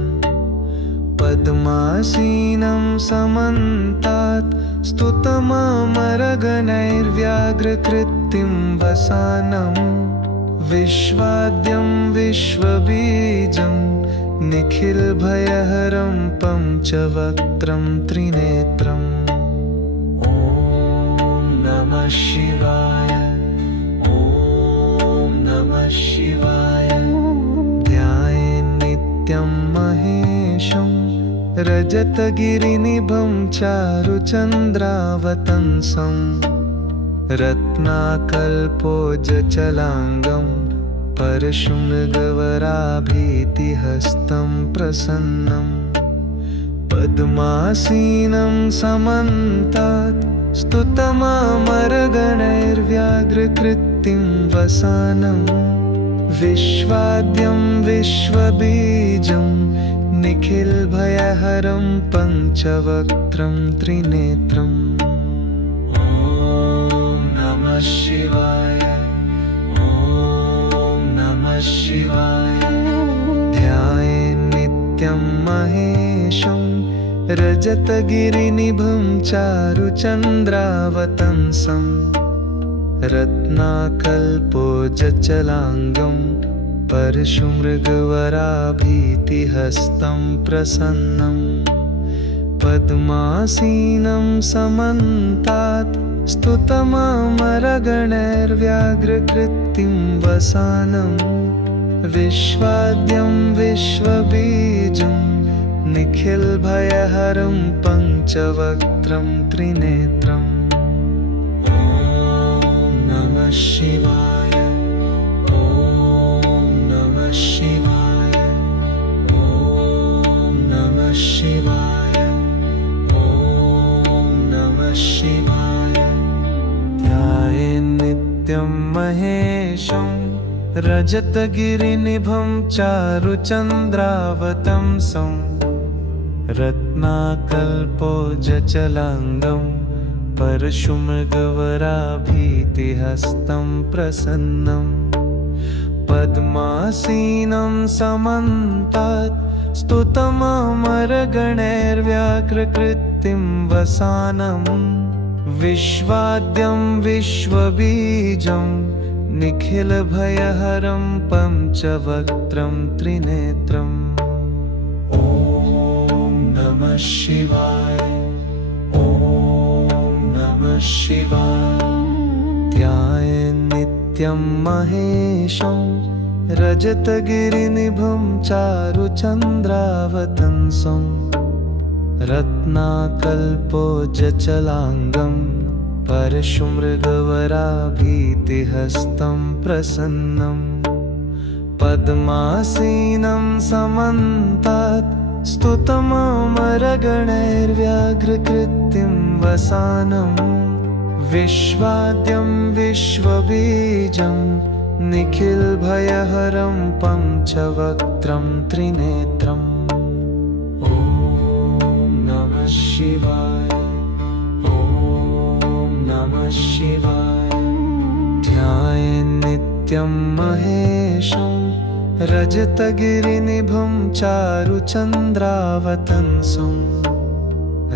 पद्मासीनं समन्तात् स्तुतममरगणैर्व्याघ्रकृत्तिं वसानं विश्वाद्यं विश्वबीजं निखिलभयहरं पञ्चवक्त्रं त्रिनेत्रम् ॐ नमः शिवाय ॐ नमः शिवाय ध्यायेन्नित्यं महेशं रजतगिरिनिभं चारुचन्द्रावतंसं रत्नाकल्पोज्जलाङ्गं परशुमृगवराभीतिहस्तं प्रसन्नं पद्मासीनं समन्तात् स्तुतममरगणैर्व्याघ्रकृत्तिं वसानं विश्वाद्यं विश्वबीजं निखिलभयहरं पञ्चवक्त्रं त्रिनेत्रम् ॐ नमः शिवाय ॐ नमः शिवाय ध्यायेन्नित्यं महेशं रजतगिरिनिभं चारुचन्द्रावतंसं रत्नाकल्पोज्जलाङ्गं परशुमृगवराभीतिहस्तं प्रसन्नं पद्मासीनं समन्तात् स्तुतममरगणैर्व्याघ्रकृत्तिं वसानं विश्वाद्यं विश्वबीजं निखिलभयहरं पञ्चवक्त्रं त्रिनेत्रम् ॐ नमः शिवाय शिवाय ॐ नमः शिवाय ॐ नमः शिवाय ध्यायेन्नित्यं महेशं रजतगिरिनिभं चारुचन्द्रावतंसं रत्नाकल्पोज्जलाङ्गं परशुमृगवराभीतिहस्तं प्रसन्नं पद्मासीनं समन्तात् स्तुतममरगणैर्व्याघ्रकृत्तिं वसानं विश्वाद्यं विश्वबीजं निखिलभयहरं पञ्चवक्त्रं त्रिनेत्रम् ॐ नमः शिवाय ॐ नमः शिवाय ध्यायेन्नित्यं महेशं रजतगिरिनिभं चारुचन्द्रावतंसं रत्नाकल्पोज्जलाङ्गं परशुमृगवराभीतिहस्तं प्रसन्नं पद्मासीनं समन्तात् स्तुतममरगणैर्व्याघ्रकृतिं वसानं विश्वाद्यं विश्वबीजं निखिलभयहरं पञ्चवक्त्रं त्रिनेत्रम् ॐ नमः शिवाय। ॐ नमः शिवाय। ध्यायेन्नित्यं महेशं रजतगिरिनिभं चारुचन्द्रावतंसं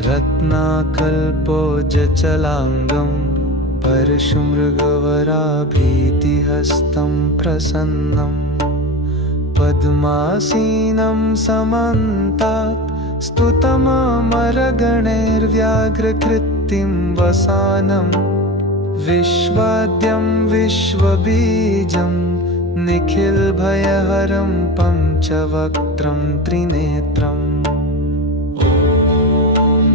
रत्नाकल्पोज्जलाङ्गं परशुमृगवराभीतिहस्तं प्रसन्नं पद्मासीनं समन्तात् स्तुतममरगणैर्व्याघ्रकृतिं वसानं विश्वाद्यं विश्वबीजं निखिलभयहरं पञ्चवक्त्रं त्रिनेत्रम् ॐ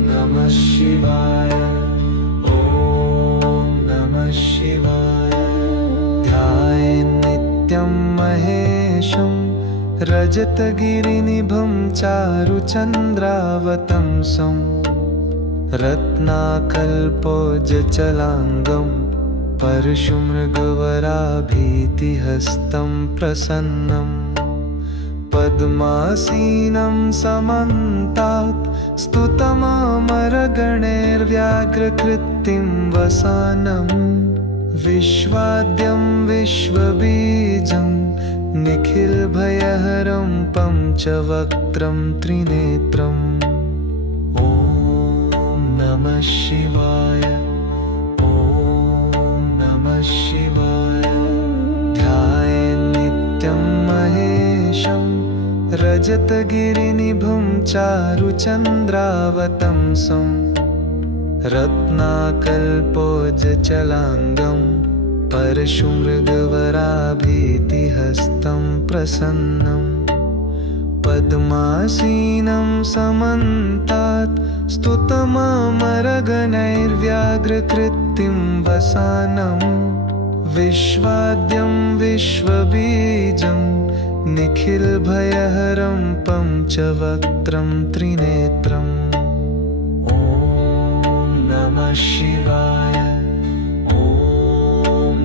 नमः शिवाय। ॐ नमः शिवाय। ध्यायेन्नित्यं महेशं रजतगिरिनिभं चारुचन्द्रावतंसं रत्नाकल्पोज्जलाङ्गं परशुमृगवराभीतिहस्तं प्रसन्नं पद्मासीनं समन्तात् स्तुतममरगणैर्व्याघ्रकृतिं वसानं विश्वाद्यं विश्वबीजं निखिलभयहरं पञ्चवक्त्रं त्रिनेत्रम् ॐ नमः शिवाय। ॐ नमः शिवाय। ध्यायेन्नित्यं महेशं रजतगिरिनिभं चारुचन्द्रावतंसं रत्नाकल्पोज्जलाङ्गं परशुमृगवराभीतिहस्तं प्रसन्नं पद्मासीनं समन्तात् स्तुतममरगणैर्व्याघ्रकृतिं वसानं विश्वाद्यं विश्वबीजं निखिलभयहरं पञ्चवक्त्रं त्रिनेत्रम् ॐ नमः शिवाय। ॐ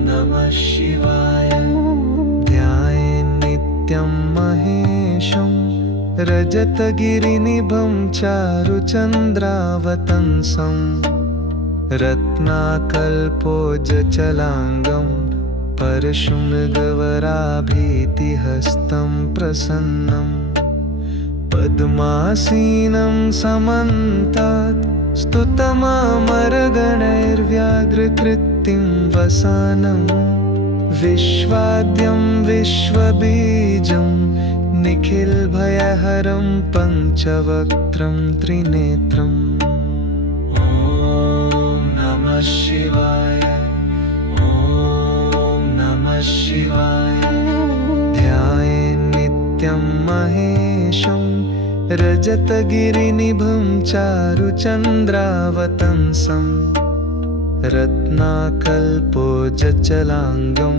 नमः शिवाय। ध्यायेन्नित्यं महेशं रजतगिरिनिभं चारुचन्द्रावतंसं रत्नाकल्पोज्जलाङ्गं परशुमृगवराभीतिहस्तं प्रसन्नं पद्मासीनं समन्तात् स्तुतममरगणैर्व्याघ्रकृतिं वसानं विश्वाद्यं विश्वबीजं निखिलभयहरं पञ्चवक्त्रं त्रिनेत्रम् ॐ नमः शिवाय। ॐ नमः शिवाय। ध्यायेन्नित्यं महेशं रजतगिरिनिभं चारुचन्द्रावतंसं रत्नाकल्पोज्जलाङ्गं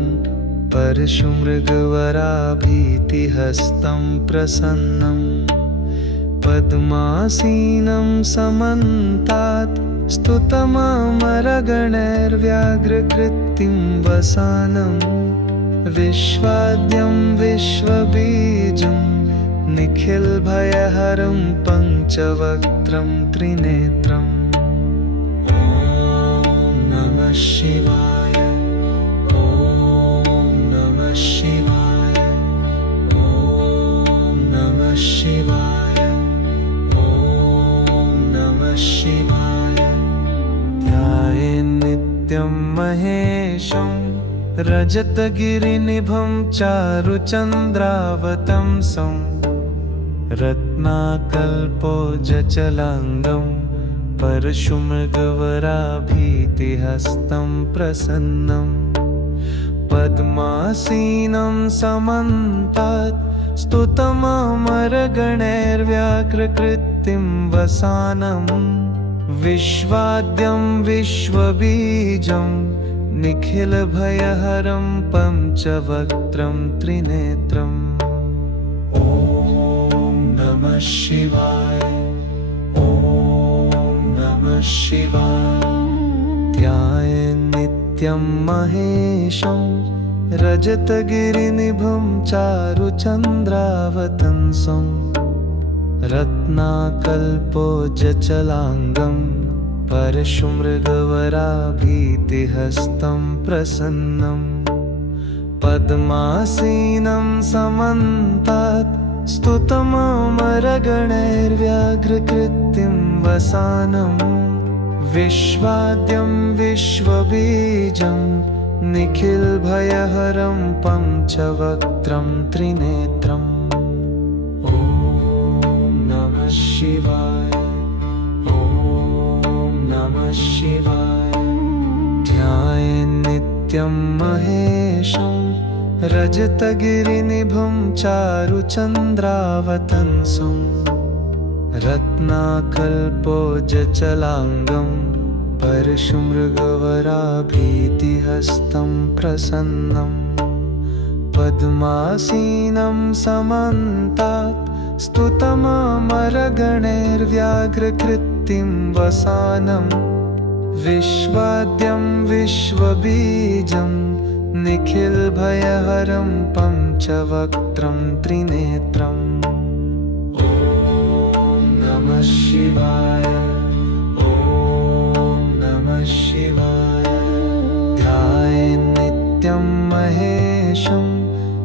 परशुमृगवराभीतिहस्तं प्रसन्नं पद्मासीनं समन्तात् स्तुतममरगणैर्व्याघ्रकृतिं वसानं विश्वाद्यं विश्वबीजं निखिलभयहरं पञ्चवक्त्रं त्रिनेत्रम् ॐ नमः शिवाय। ॐ नमः शिवाय। ॐ नमः शिवाय। ॐ नमः शिवाय। ध्यायेन्नित्यं महेशं रजतगिरिनिभं चारुचन्द्रावतंसं रत्नाकल्पोज्जलाङ्गं परशुमृगवराभीतिहस्तं प्रसन्नं पद्मासीनं समन्तात् स्तुतममरगणैर्व्याघ्रकृतिं वसानं विश्वाद्यं विश्वबीजं निखिलभयहरं पञ्चवक्त्रं त्रिनेत्रम्। ॐ नमः शिवाय, ॐ नमः शिवाय। ध्यायेन्नित्यं महेशं रजतगिरिनिभं चारुचन्द्रावतंसं। रत्नाकल्पोज्जलाङ्गं परशुमृगवराभीतिहस्तं प्रसन्नं। पद्मासीनं समन्तात् स्तुतममरगणैर्व्याघ्रकृतिं वसानं। विश्वाद्यं विश्वबीजं निखिलभयहरं पञ्चवक्त्रं त्रिनेत्रम्। ॐ नमः शिवाय, ॐ नमः शिवाय। ध्यायेन्नित्यं महेशं रजतगिरिनिभं चारुचन्द्रावतंसं। रत्नाकल्पोज्जलाङ्गं परशुमृगवराभीतिहस्तं प्रसन्नं। पद्मासीनं समन्तात् स्तुतममरगणैर्व्याघ्रकृतिं वसानं। विश्वाद्यं विश्वबीजं निखिलभयहरं पञ्चवक्त्रं त्रिनेत्रम्। ॐ नमः शिवाय, ॐ नमः शिवाय। ध्यायेन्नित्यं महेशं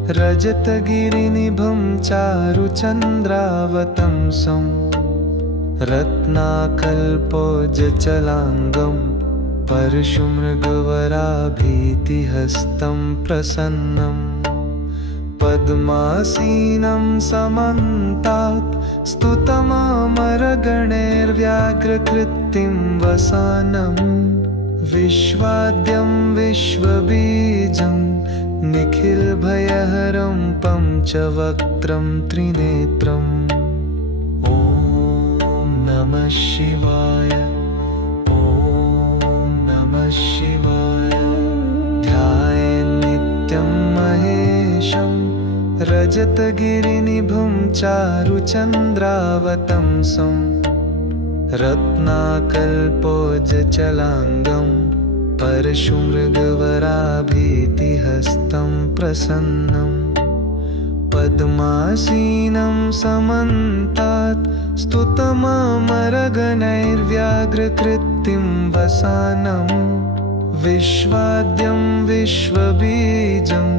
रजतगिरिनिभं चारुचन्द्रावतंसं। रत्नाकल्पोज्जलाङ्गं परशुमृगवराभीतिहस्तं प्रसन्नं। पद्मासीनं समन्तात् स्तुतममरगणैर्व्याघ्रकृतिं वसानं। विश्वाद्यं विश्वबीजं निखिलभयहरं पञ्चवक्त्रं त्रिनेत्रम्। ॐ नमः शिवाय, ॐ नमः शिवाय। ध्यायेन्नित्यं महेशं रजतगिरिनिभं चारुचन्द्रावतंसं। रत्नाकल्पोज्जलाङ्गं परशुमृगवराभीतिहस्तं प्रसन्नं। पद्मासीनं समन्तात् स्तुतममरगणैर्व्याघ्रकृतिं वसानं। विश्वाद्यं विश्वबीजं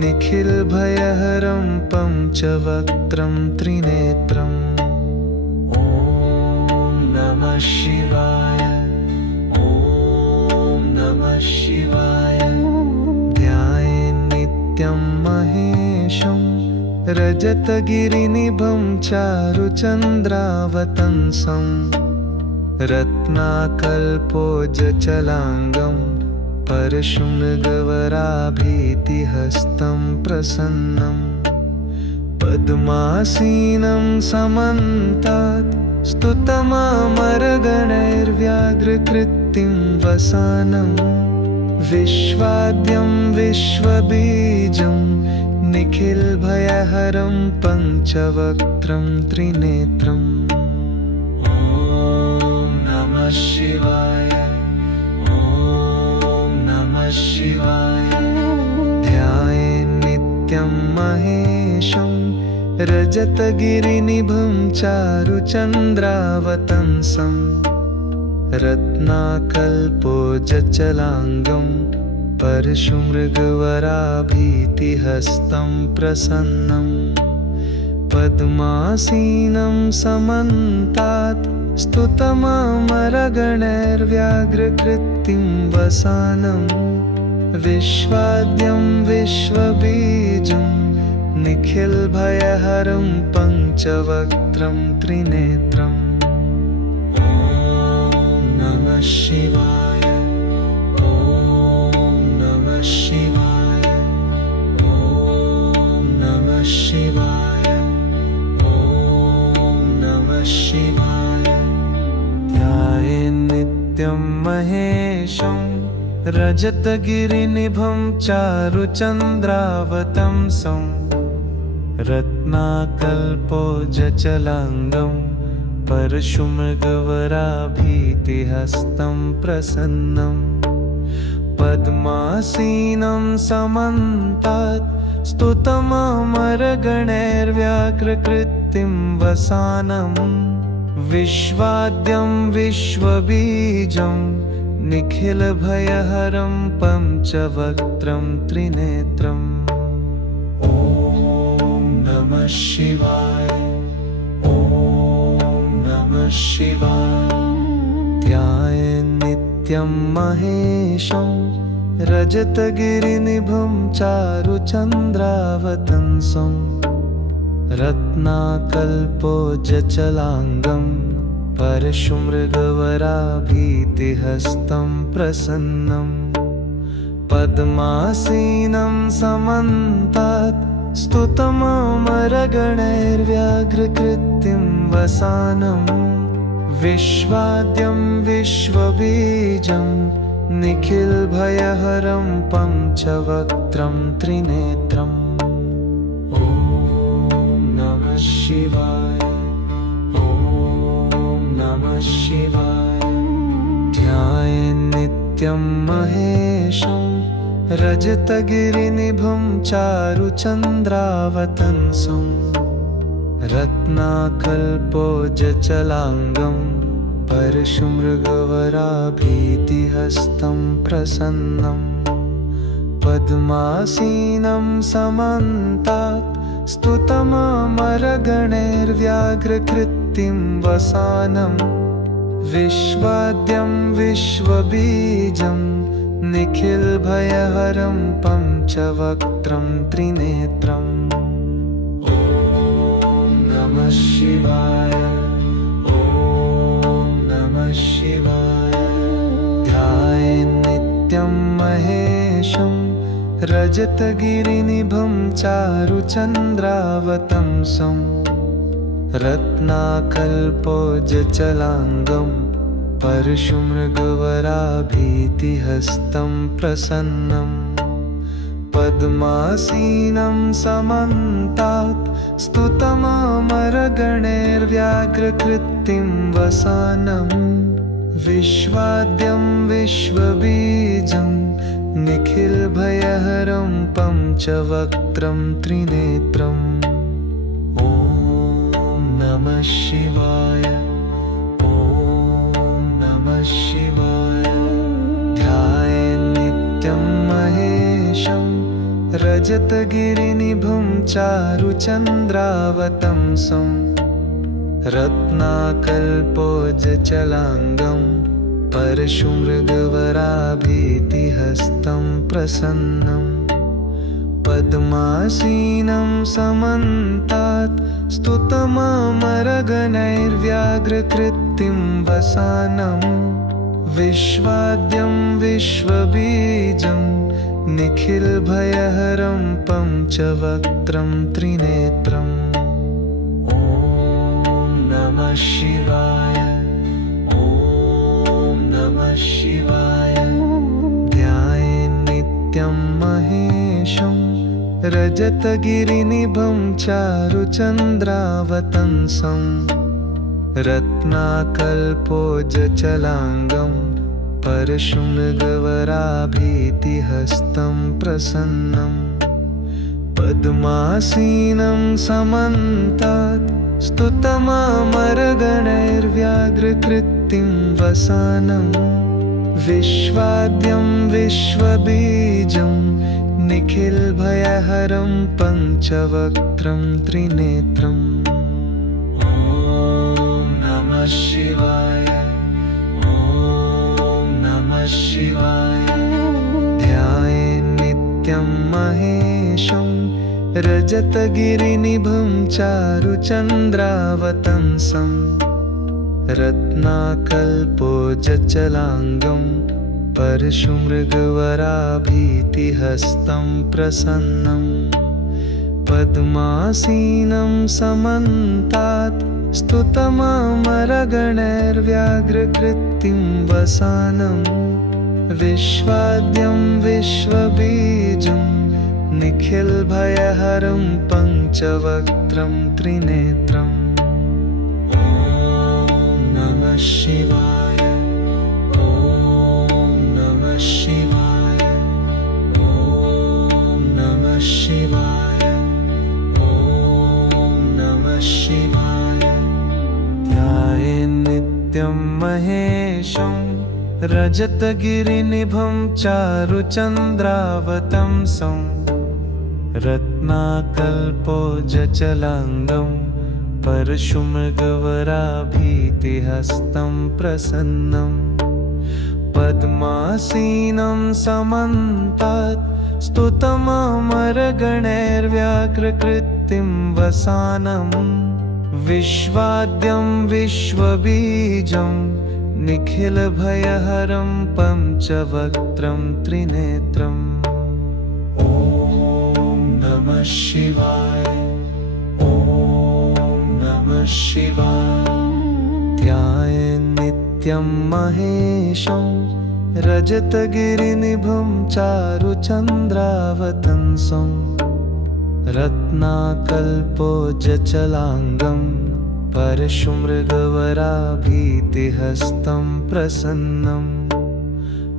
निखिलभयहरं पञ्चवक्त्रं त्रिनेत्रम्। ॐ नमः शिवाय, ॐ नमः शिवाय। ध्यायेन्नित्यं महेशं रजतगिरिनिभं चारुचन्द्रावतंसं। रत्नाकल्पोज्जलाङ्गं परशुमृगवराभीतिहस्तं प्रसन्नं। पद्मासीनं समन्तात् स्तुतममरगणैर्व्याघ्रकृतिं वसानं। विश्वाद्यं विश्वबीजं निखिलभयहरं पञ्चवक्त्रं त्रिनेत्रम्। ॐ नमः शिवाय, ॐ नमः शिवाय। ध्यायेन्नित्यं महेशं रजतगिरिनिभं चारुचन्द्रावतंसं। रत्नाकल्पोज्जलाङ्गं परशुमृगवराभीतिहस्तं प्रसन्नं। पद्मासीनं समन्तात् स्तुतममरगणैर्व्याघ्रकृतिं वसानं। विश्वाद्यं विश्वबीजं निखिलभयहरं पञ्चवक्त्रं त्रिनेत्रम्। ॐ नमः शिवाय, ॐ नमः शिवाय, ॐ नमः शिवाय, ॐ नमः शिवाय। ध्यायेन्नित्यं महेशं रजतगिरिनिभं चारुचन्द्रावतंसं रत्नाकल्पोजचलाङ्गं परशुमृगवराभीतिहस्तं प्रसन्नं पद्मासीनं समन्तात् स्तुतममरगणैर्व्याघ्रकृतिं वसानं विश्वाद्यं विश्वबीजं निखिलभयहरं पञ्चवक्त्रं त्रिनेत्रम् ॐ नमः शिवाय ॐ नमः शिवाय ध्यायेन्नित्यं महेशं रजतगिरिनिभं चारुचन्द्रावतंसं रत्नाकल्पोजचलाङ्गं परशुमृगवराभीतिहस्तं प्रसन्नं पद्मासीनं समन्तात् स्तुतममरगणैर्व्याघ्रकृतिं वसानं विश्वाद्यं विश्वबीजं निखिलभयहरं पञ्चवक्त्रं त्रिनेत्रम् ॐ नमः शिवाय ॐ नमः शिवाय ध्यायेन्नित्यं महेशं रजतगिरिनिभं चारुचन्द्रावतंसं रत्नाकल्पोजचलाङ्गं परशुमृगवराभीतिहस्तं प्रसन्नं पद्मासीनं समन्तात् स्तुतममरगणैर्व्याघ्रकृतिं वसानं विश्वाद्यं विश्वबीजं निखिलभयहरं पञ्चवक्त्रं त्रिनेत्रम् ॐ नमः शिवाय ॐ नमः शिवाय ध्यायेन्नित्यं महेशं रजतगिरिनिभं चारुचन्द्रावतंसं रत्नाकल्पोजचलाङ्गं परशुमृगवराभीतिहस्तं प्रसन्नं पद्मासीनं समन्तात् स्तुतममरगणैर्व्याघ्रकृतिं वसानं विश्वाद्यं विश्वबीजं निखिलभयहरं पञ्चवक्त्रं त्रिनेत्रम् ॐ नमः शिवाय ॐ नमः शिवाय ध्यायेन्नित्यं महेशं रजतगिरिनिभं चारुचन्द्रावतंसं रत्नाकल्पोजचलाङ्गं परशुमृगवराभीतिहस्तं प्रसन्नं पद्मासीनं समन्तात् स्तुतममरगणैर्व्याघ्रकृतिं वसानं विश्वाद्यं विश्वबीजं निखिलभयहरं पञ्चवक्त्रं त्रिनेत्रम् ॐ नमः शिवाय ॐ नमः शिवाय ध्यायेन्नित्यं महेशं रजतगिरिनिभं चारुचन्द्रावतंसं रत्नाकल्पोजचलाङ्गं परशुमृगवराभीतिहस्तं प्रसन्नं पद्मासीनं समन्तात् स्तुतममरगणैर्व्याघ्रकृतिं वसानं विश्वाद्यं विश्वबीजं निखिलभयहरं पञ्चवक्त्रं त्रिनेत्रम् ॐ नमः शिवाय ॐ नमः शिवाय ध्यायेन्नित्यं महेशं रजतगिरिनिभं चारुचन्द्रावतंसं रत्नाकल्पोजचलाङ्गं परशुमृगवराभीतिहस्तं प्रसन्नं पद्मासीनं समन्तात् स्तुतममरगणैर्व्याघ्रकृतिं वसानं विश्वाद्यं विश्वबीजं निखिलभयहरं पञ्चवक्त्रं त्रिनेत्रम् ॐ नमः शिवाय। ॐ नमः शिवाय। ॐ नमः शिवाय। ॐ नमः शिवाय। ध्यायेन्नित्यं महेशं रजतगिरिनिभं चारुचन्द्रावतंसं रत्नाकल्पोजचलाङ्गं परशुमृगवराभीतिहस्तं प्रसन्नं पद्मासीनं समन्तात् स्तुतममरगणैर्व्याघ्रकृतिं वसानं विश्वाद्यं विश्वबीजं निखिलभयहरं पञ्चवक्त्रं त्रिनेत्रम् ॐ नमः शिवाय। ॐ नमः शिवाय। ध्यायेन्नित्यं महेशं रजतगिरिनिभं चारुचन्द्रावतंसं रत्नाकल्पोजचलाङ्गं परशुमृगवराभीतिहस्तं प्रसन्नं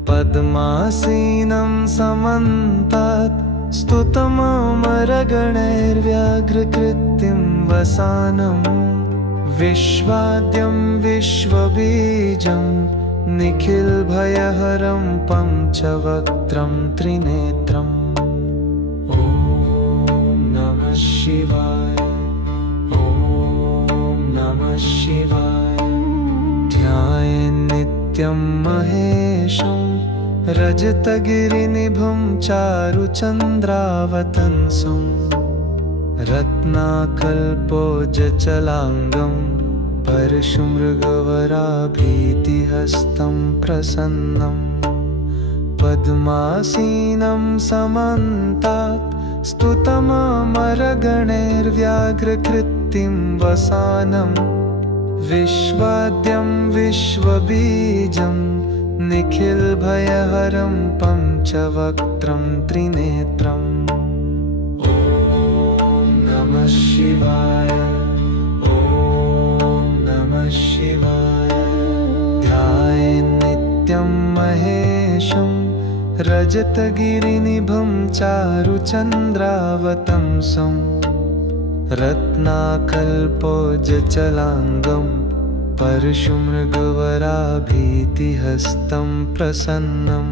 पद्मासीनं समन्तात् स्तुतममरगणैर्व्याघ्रकृतिं वसानं विश्वाद्यं विश्वबीजं निखिलभयहरं पञ्चवक्त्रं त्रिनेत्रम् ॐ नमः शिवाय। ॐ नमः शिवाय। ध्यायेन्नित्यं महेशं रजतगिरिनिभं चारुचन्द्रावतंसं रत्नाकल्पोजचलाङ्गं परशुमृगवराभीतिहस्तं प्रसन्नं पद्मासीनं समन्तात् स्तुतममरगणैर्व्याघ्रकृतिं वसानं विश्वाद्यं विश्वबीजं निखिलभयहरं पञ्चवक्त्रं त्रिनेत्रम् ॐ नमः शिवाय। ॐ नमः शिवाय। ध्यायेन्नित्यं महेशं रजतगिरिनिभं चारुचन्द्रावतंसं रत्नाकल्पोजचलाङ्गं परशुमृगवराभीतिहस्तं प्रसन्नं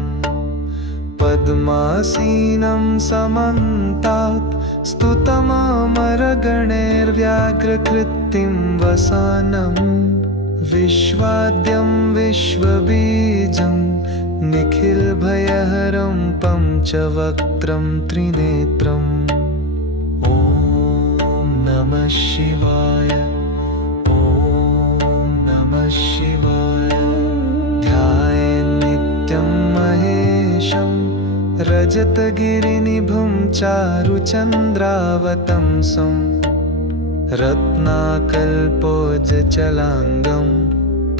पद्मासीनं समन्तात् स्तुतममरगणैर्व्याघ्रकृतिं वसानं विश्वाद्यं विश्वबीजं निखिलभयहरं पञ्चवक्त्रं त्रिनेत्रम् ॐ नमः शिवाय। ॐ नमः शिवाय। ध्यायेन्नित्यं महेशं रजतगिरिनिभं चारुचन्द्रावतंसं रत्नाकल्पोजचलाङ्गं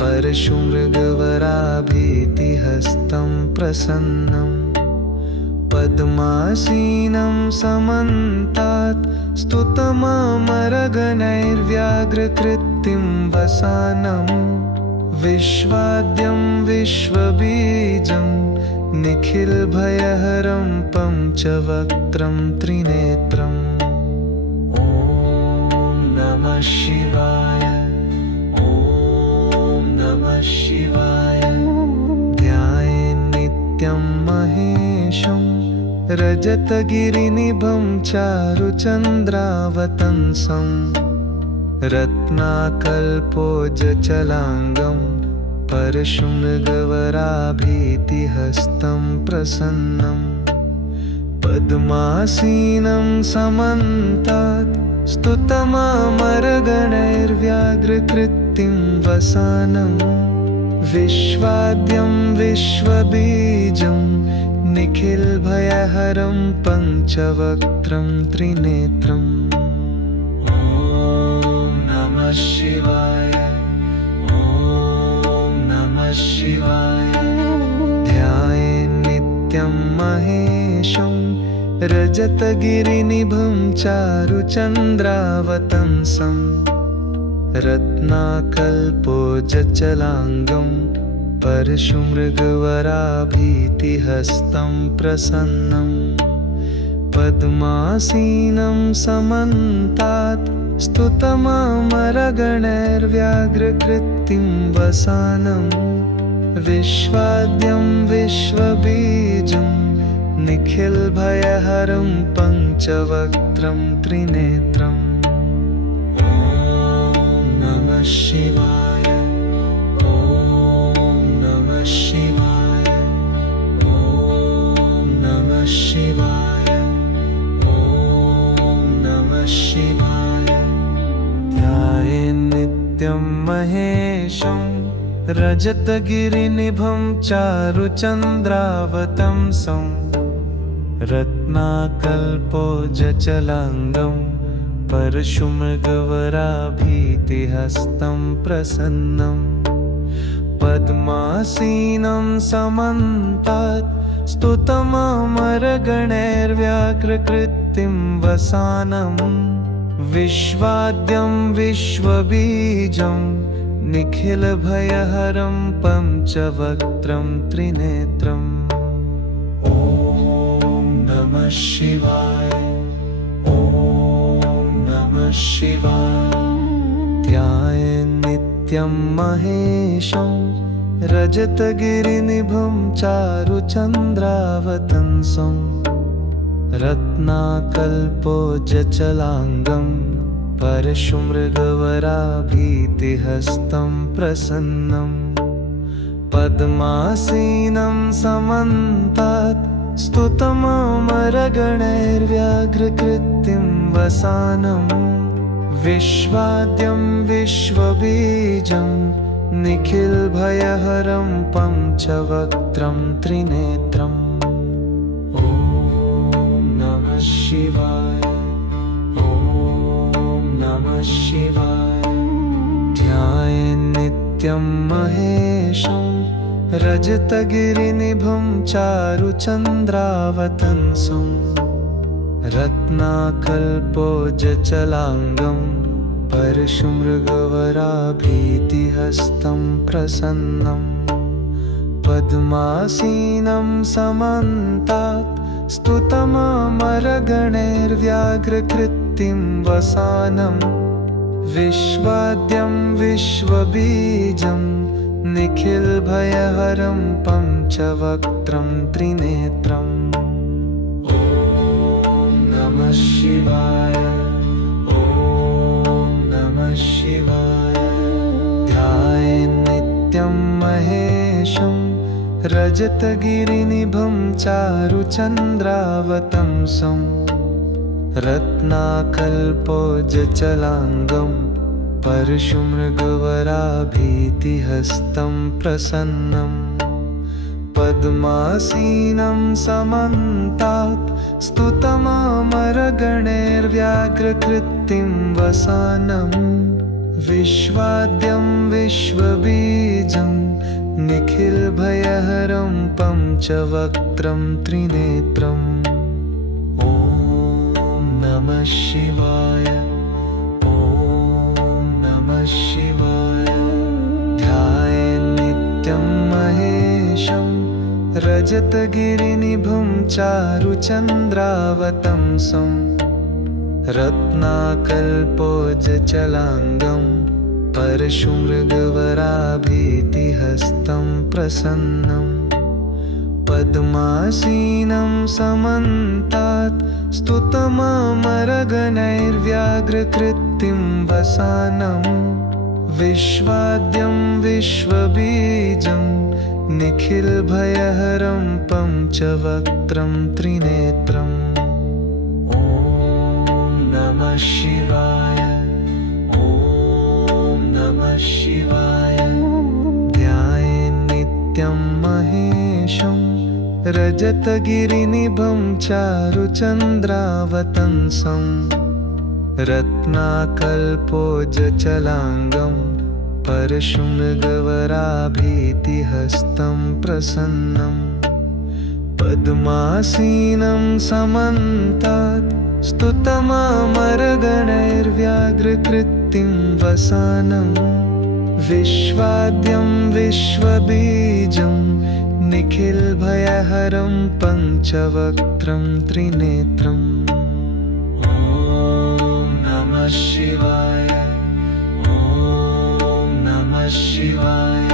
परशुमृगवराभीतिहस्तं प्रसन्नं पद्मासीनं समन्तात् स्तुतममरगणैर्व्याघ्रकृतिं वसानं विश्वाद्यं विश्वबीजं निखिलभयहरं पञ्चवक्त्रं त्रिनेत्रम् ॐ नमः शिवाय। ॐ नमः शिवाय। ध्यायेन्नित्यं महेशं रजतगिरिनिभं चारुचन्द्रावतंसं रत्नाकल्पोजचलाङ्गं परशुमृगवराभीतिहस्तं प्रसन्नं पद्मासीनं समन्तात् स्तुतममरगणैर्व्याघ्रकृतिं वसानं विश्वाद्यं विश्वबीजं निखिलभयहरं पञ्चवक्त्रं त्रिनेत्रम् ॐ नमः शिवाय। ॐ नमः शिवाय। ध्याये नित्यं महेशं रजतगिरिनिभं चारुचन्द्रावतंसं रत्नाकल्पोजचलाङ्गं परशुमृगवराभीतिहस्तं प्रसन्नं पद्मासीनं समन्तात् स्तुतममरगणैर्व्याघ्रकृतिं वसानं विश्वाद्यं विश्वबीजं निखिलभयहरं पञ्चवक्त्रं त्रिनेत्रम् ॐ नमः शिवाय ॐ नमः शिवाय ॐ नमः शिवाय ॐ नमः शिवाय ध्यायेन्नित्यं महेशं रजतगिरिनिभं चारुचन्द्रावतंसं रत्नाकल्पोजचलाङ्गं परशुमृगवराभीतिहस्तं प्रसन्नं पद्मासीनं समन्तात् स्तुतममरगणैर्व्याघ्रकृतिं वसानं विश्वाद्यं विश्वबीजं निखिलभयहरं पञ्चवक्त्रं त्रिनेत्रम् ॐ नमः शिवाय ॐ नमः शिवाय ध्यायेन्नित्यं महेशं रजतगिरिनिभं चारुचन्द्रावतंसं रत्नाकल्पोजचलाङ्गं परशुमृगवराभीतिहस्तं प्रसन्नं पद्मासीनं समन्तात् स्तुतममरगणैर्व्याघ्रकृतिं वसानं विश्वाद्यं विश्वबीजं निखिलभयहरं पञ्चवक्त्रं त्रिनेत्रम् ॐ नमः शिवाय ॐ नमः शिवाय ध्यायेन्नित्यं महेशं रजतगिरिनिभं चारुचन्द्रावतंसं रत्नाकल्पोजचलाङ्गं परशुमृगवराभीतिहस्तं प्रसन्नं पद्मासीनं समन्तात् स्तुतममरगणैर्व्याघ्रकृतिं वसानं विश्वाद्यं विश्वबीजं निखिलभयहरं पञ्चवक्त्रं त्रिनेत्रम् ॐ नमः शिवाय ॐ नमः शिवाय ध्यायेन्नित्यं महेशं रजतगिरिनिभं चारुचन्द्रावतंसं रत्नाकल्पोजचलाङ्गं परशुमृगवराभीतिहस्तं प्रसन्नं पद्मासीनं समन्तात् स्तुतममरगणैर्व्याघ्रकृतिं वसानं विश्वाद्यं विश्वबीजं निखिलभयहरं पञ्चवक्त्रं त्रिनेत्रम् ॐ नमः शिवाय ॐ नमः शिवाय ध्यायेन्नित्यं महेशं रजतगिरिनिभं चारुचन्द्रावतंसं रत्नाकल्पोजचलाङ्गं परशुमृगवराभीतिहस्तं प्रसन्नं पद्मासीनं समन्तात् स्तुतममरगणैर्व्याघ्रकृतिं वसानं विश्वाद्यं विश्वबीजं निखिलभयहरं पञ्चवक्त्रं त्रिनेत्रम् ॐ नमः शिवाय ॐ नमः शिवाय ध्यायेन्नित्यं महेशं रजतगिरिनिभं चारुचन्द्रावतंसं रत्नाकल्पोजचलाङ्गं परशुमृगवराभीतिहस्तं प्रसन्नं पद्मासीनं समन्तात् स्तुतममरगणैर्व्याघ्रकृतिं वसानं विश्वाद्यं विश्वबीजं निखिलभयहरं पञ्चवक्त्रं त्रिनेत्रम् ॐ नमः शिवाय ॐ नमः शिवाय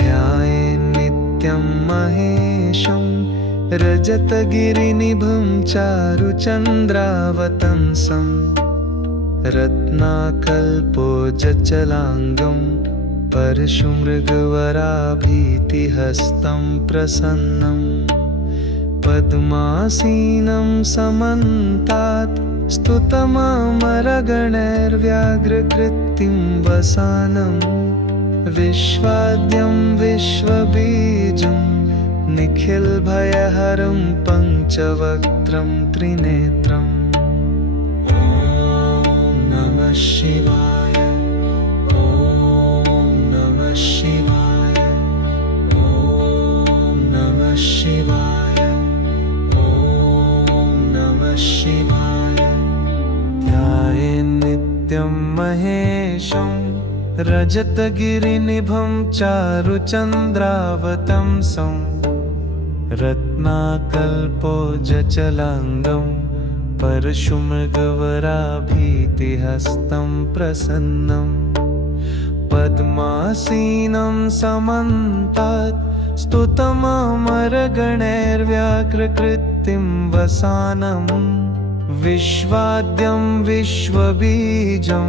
ध्यायेन्नित्यं महेशं रजतगिरिनिभं चारुचन्द्रावतंसं रत्नाकल्पोजचलाङ्गं परशुमृगवराभीतिहस्तं प्रसन्नं पद्मासीनं समन्तात् स्तुतममरगणैर्व्याघ्रकृतिं वसानं विश्वाद्यं विश्वबीजं निखिलभयहरं पञ्चवक्त्रं त्रिनेत्रम् ॐ नमः शिवाय ॐ नमः शिवाय ॐ नमः शिवाय ॐ नमः शिवाय ध्यायेन्नित्यं महेशं रजतगिरिनिभं चारुचन्द्रावतंसं रत्नाकल्पोजचलाङ्गं परशुमृगवराभीतिहस्तं प्रसन्नं पद्मासीनं समन्तात् स्तुतममरगणैर्व्याघ्रकृतिं वसानं विश्वाद्यं विश्वबीजं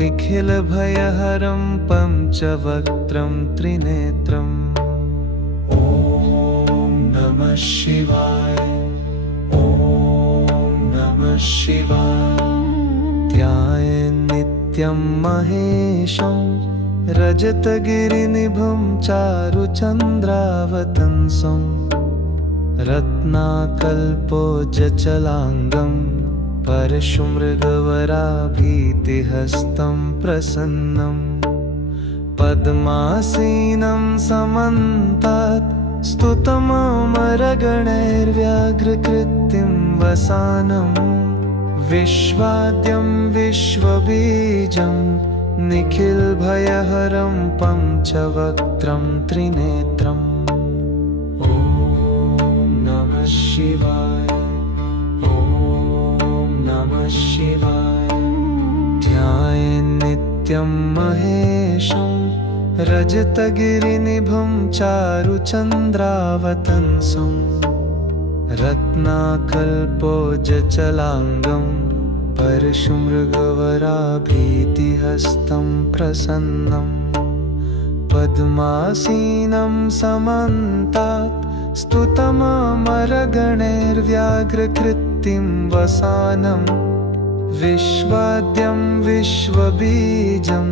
निखिलभयहरं पञ्चवक्त्रं त्रिनेत्रम् ॐ नमः शिवाय ॐ नमः शिवाय ध्यायेन्नित्यं महेशं रजतगिरिनिभं चारुचन्द्रावतंसं रत्नाकल्पोजचलाङ्गं परशुमृगवराभीतिहस्तं प्रसन्नं पद्मासीनं समन्तात् स्तुतममरगणैर्व्याघ्रकृतिं वसानं विश्वाद्यं विश्वबीजं निखिलभयहरं पञ्चवक्त्रं त्रिनेत्रम् ॐ नमः शिवाय ॐ नमः शिवाय ध्यायेन्नित्यं महेशं रजतगिरिनिभं चारुचन्द्रावतंसं रत्नाकल्पोजचलाङ्गं परशुमृगवराभीतिहस्तं प्रसन्नं पद्मासीनं समन्तात् स्तुतममरगणैर्व्याघ्रकृतिं वसानं विश्वाद्यं विश्वबीजं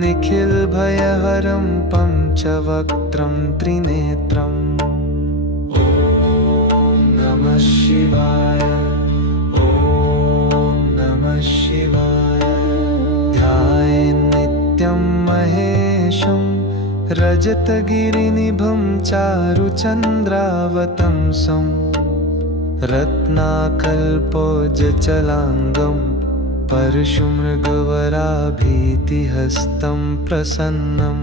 निखिलभयहरं पञ्चवक्त्रं त्रिनेत्रम् ॐ नमः शिवाय ॐ नमः शिवाय ध्यायेन्नित्यं महेशं रजतगिरिनिभं चारुचन्द्रावतंसं रत्नाकल्पोजचलाङ्गं परशुमृगवराभीतिहस्तं प्रसन्नं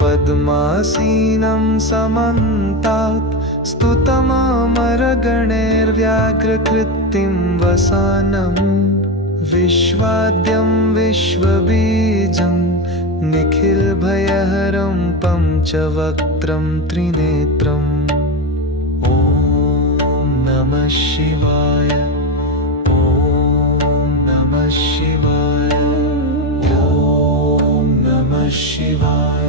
पद्मासीनं समन्तात् स्तुतममरगणैर्व्याघ्रकृतिं वसानं विश्वाद्यं विश्वबीजं निखिलभयहरं पञ्चवक्त्रं त्रिनेत्रम् ॐ नमः शिवाय ॐ नमः शिवाय ॐ नमः शिवाय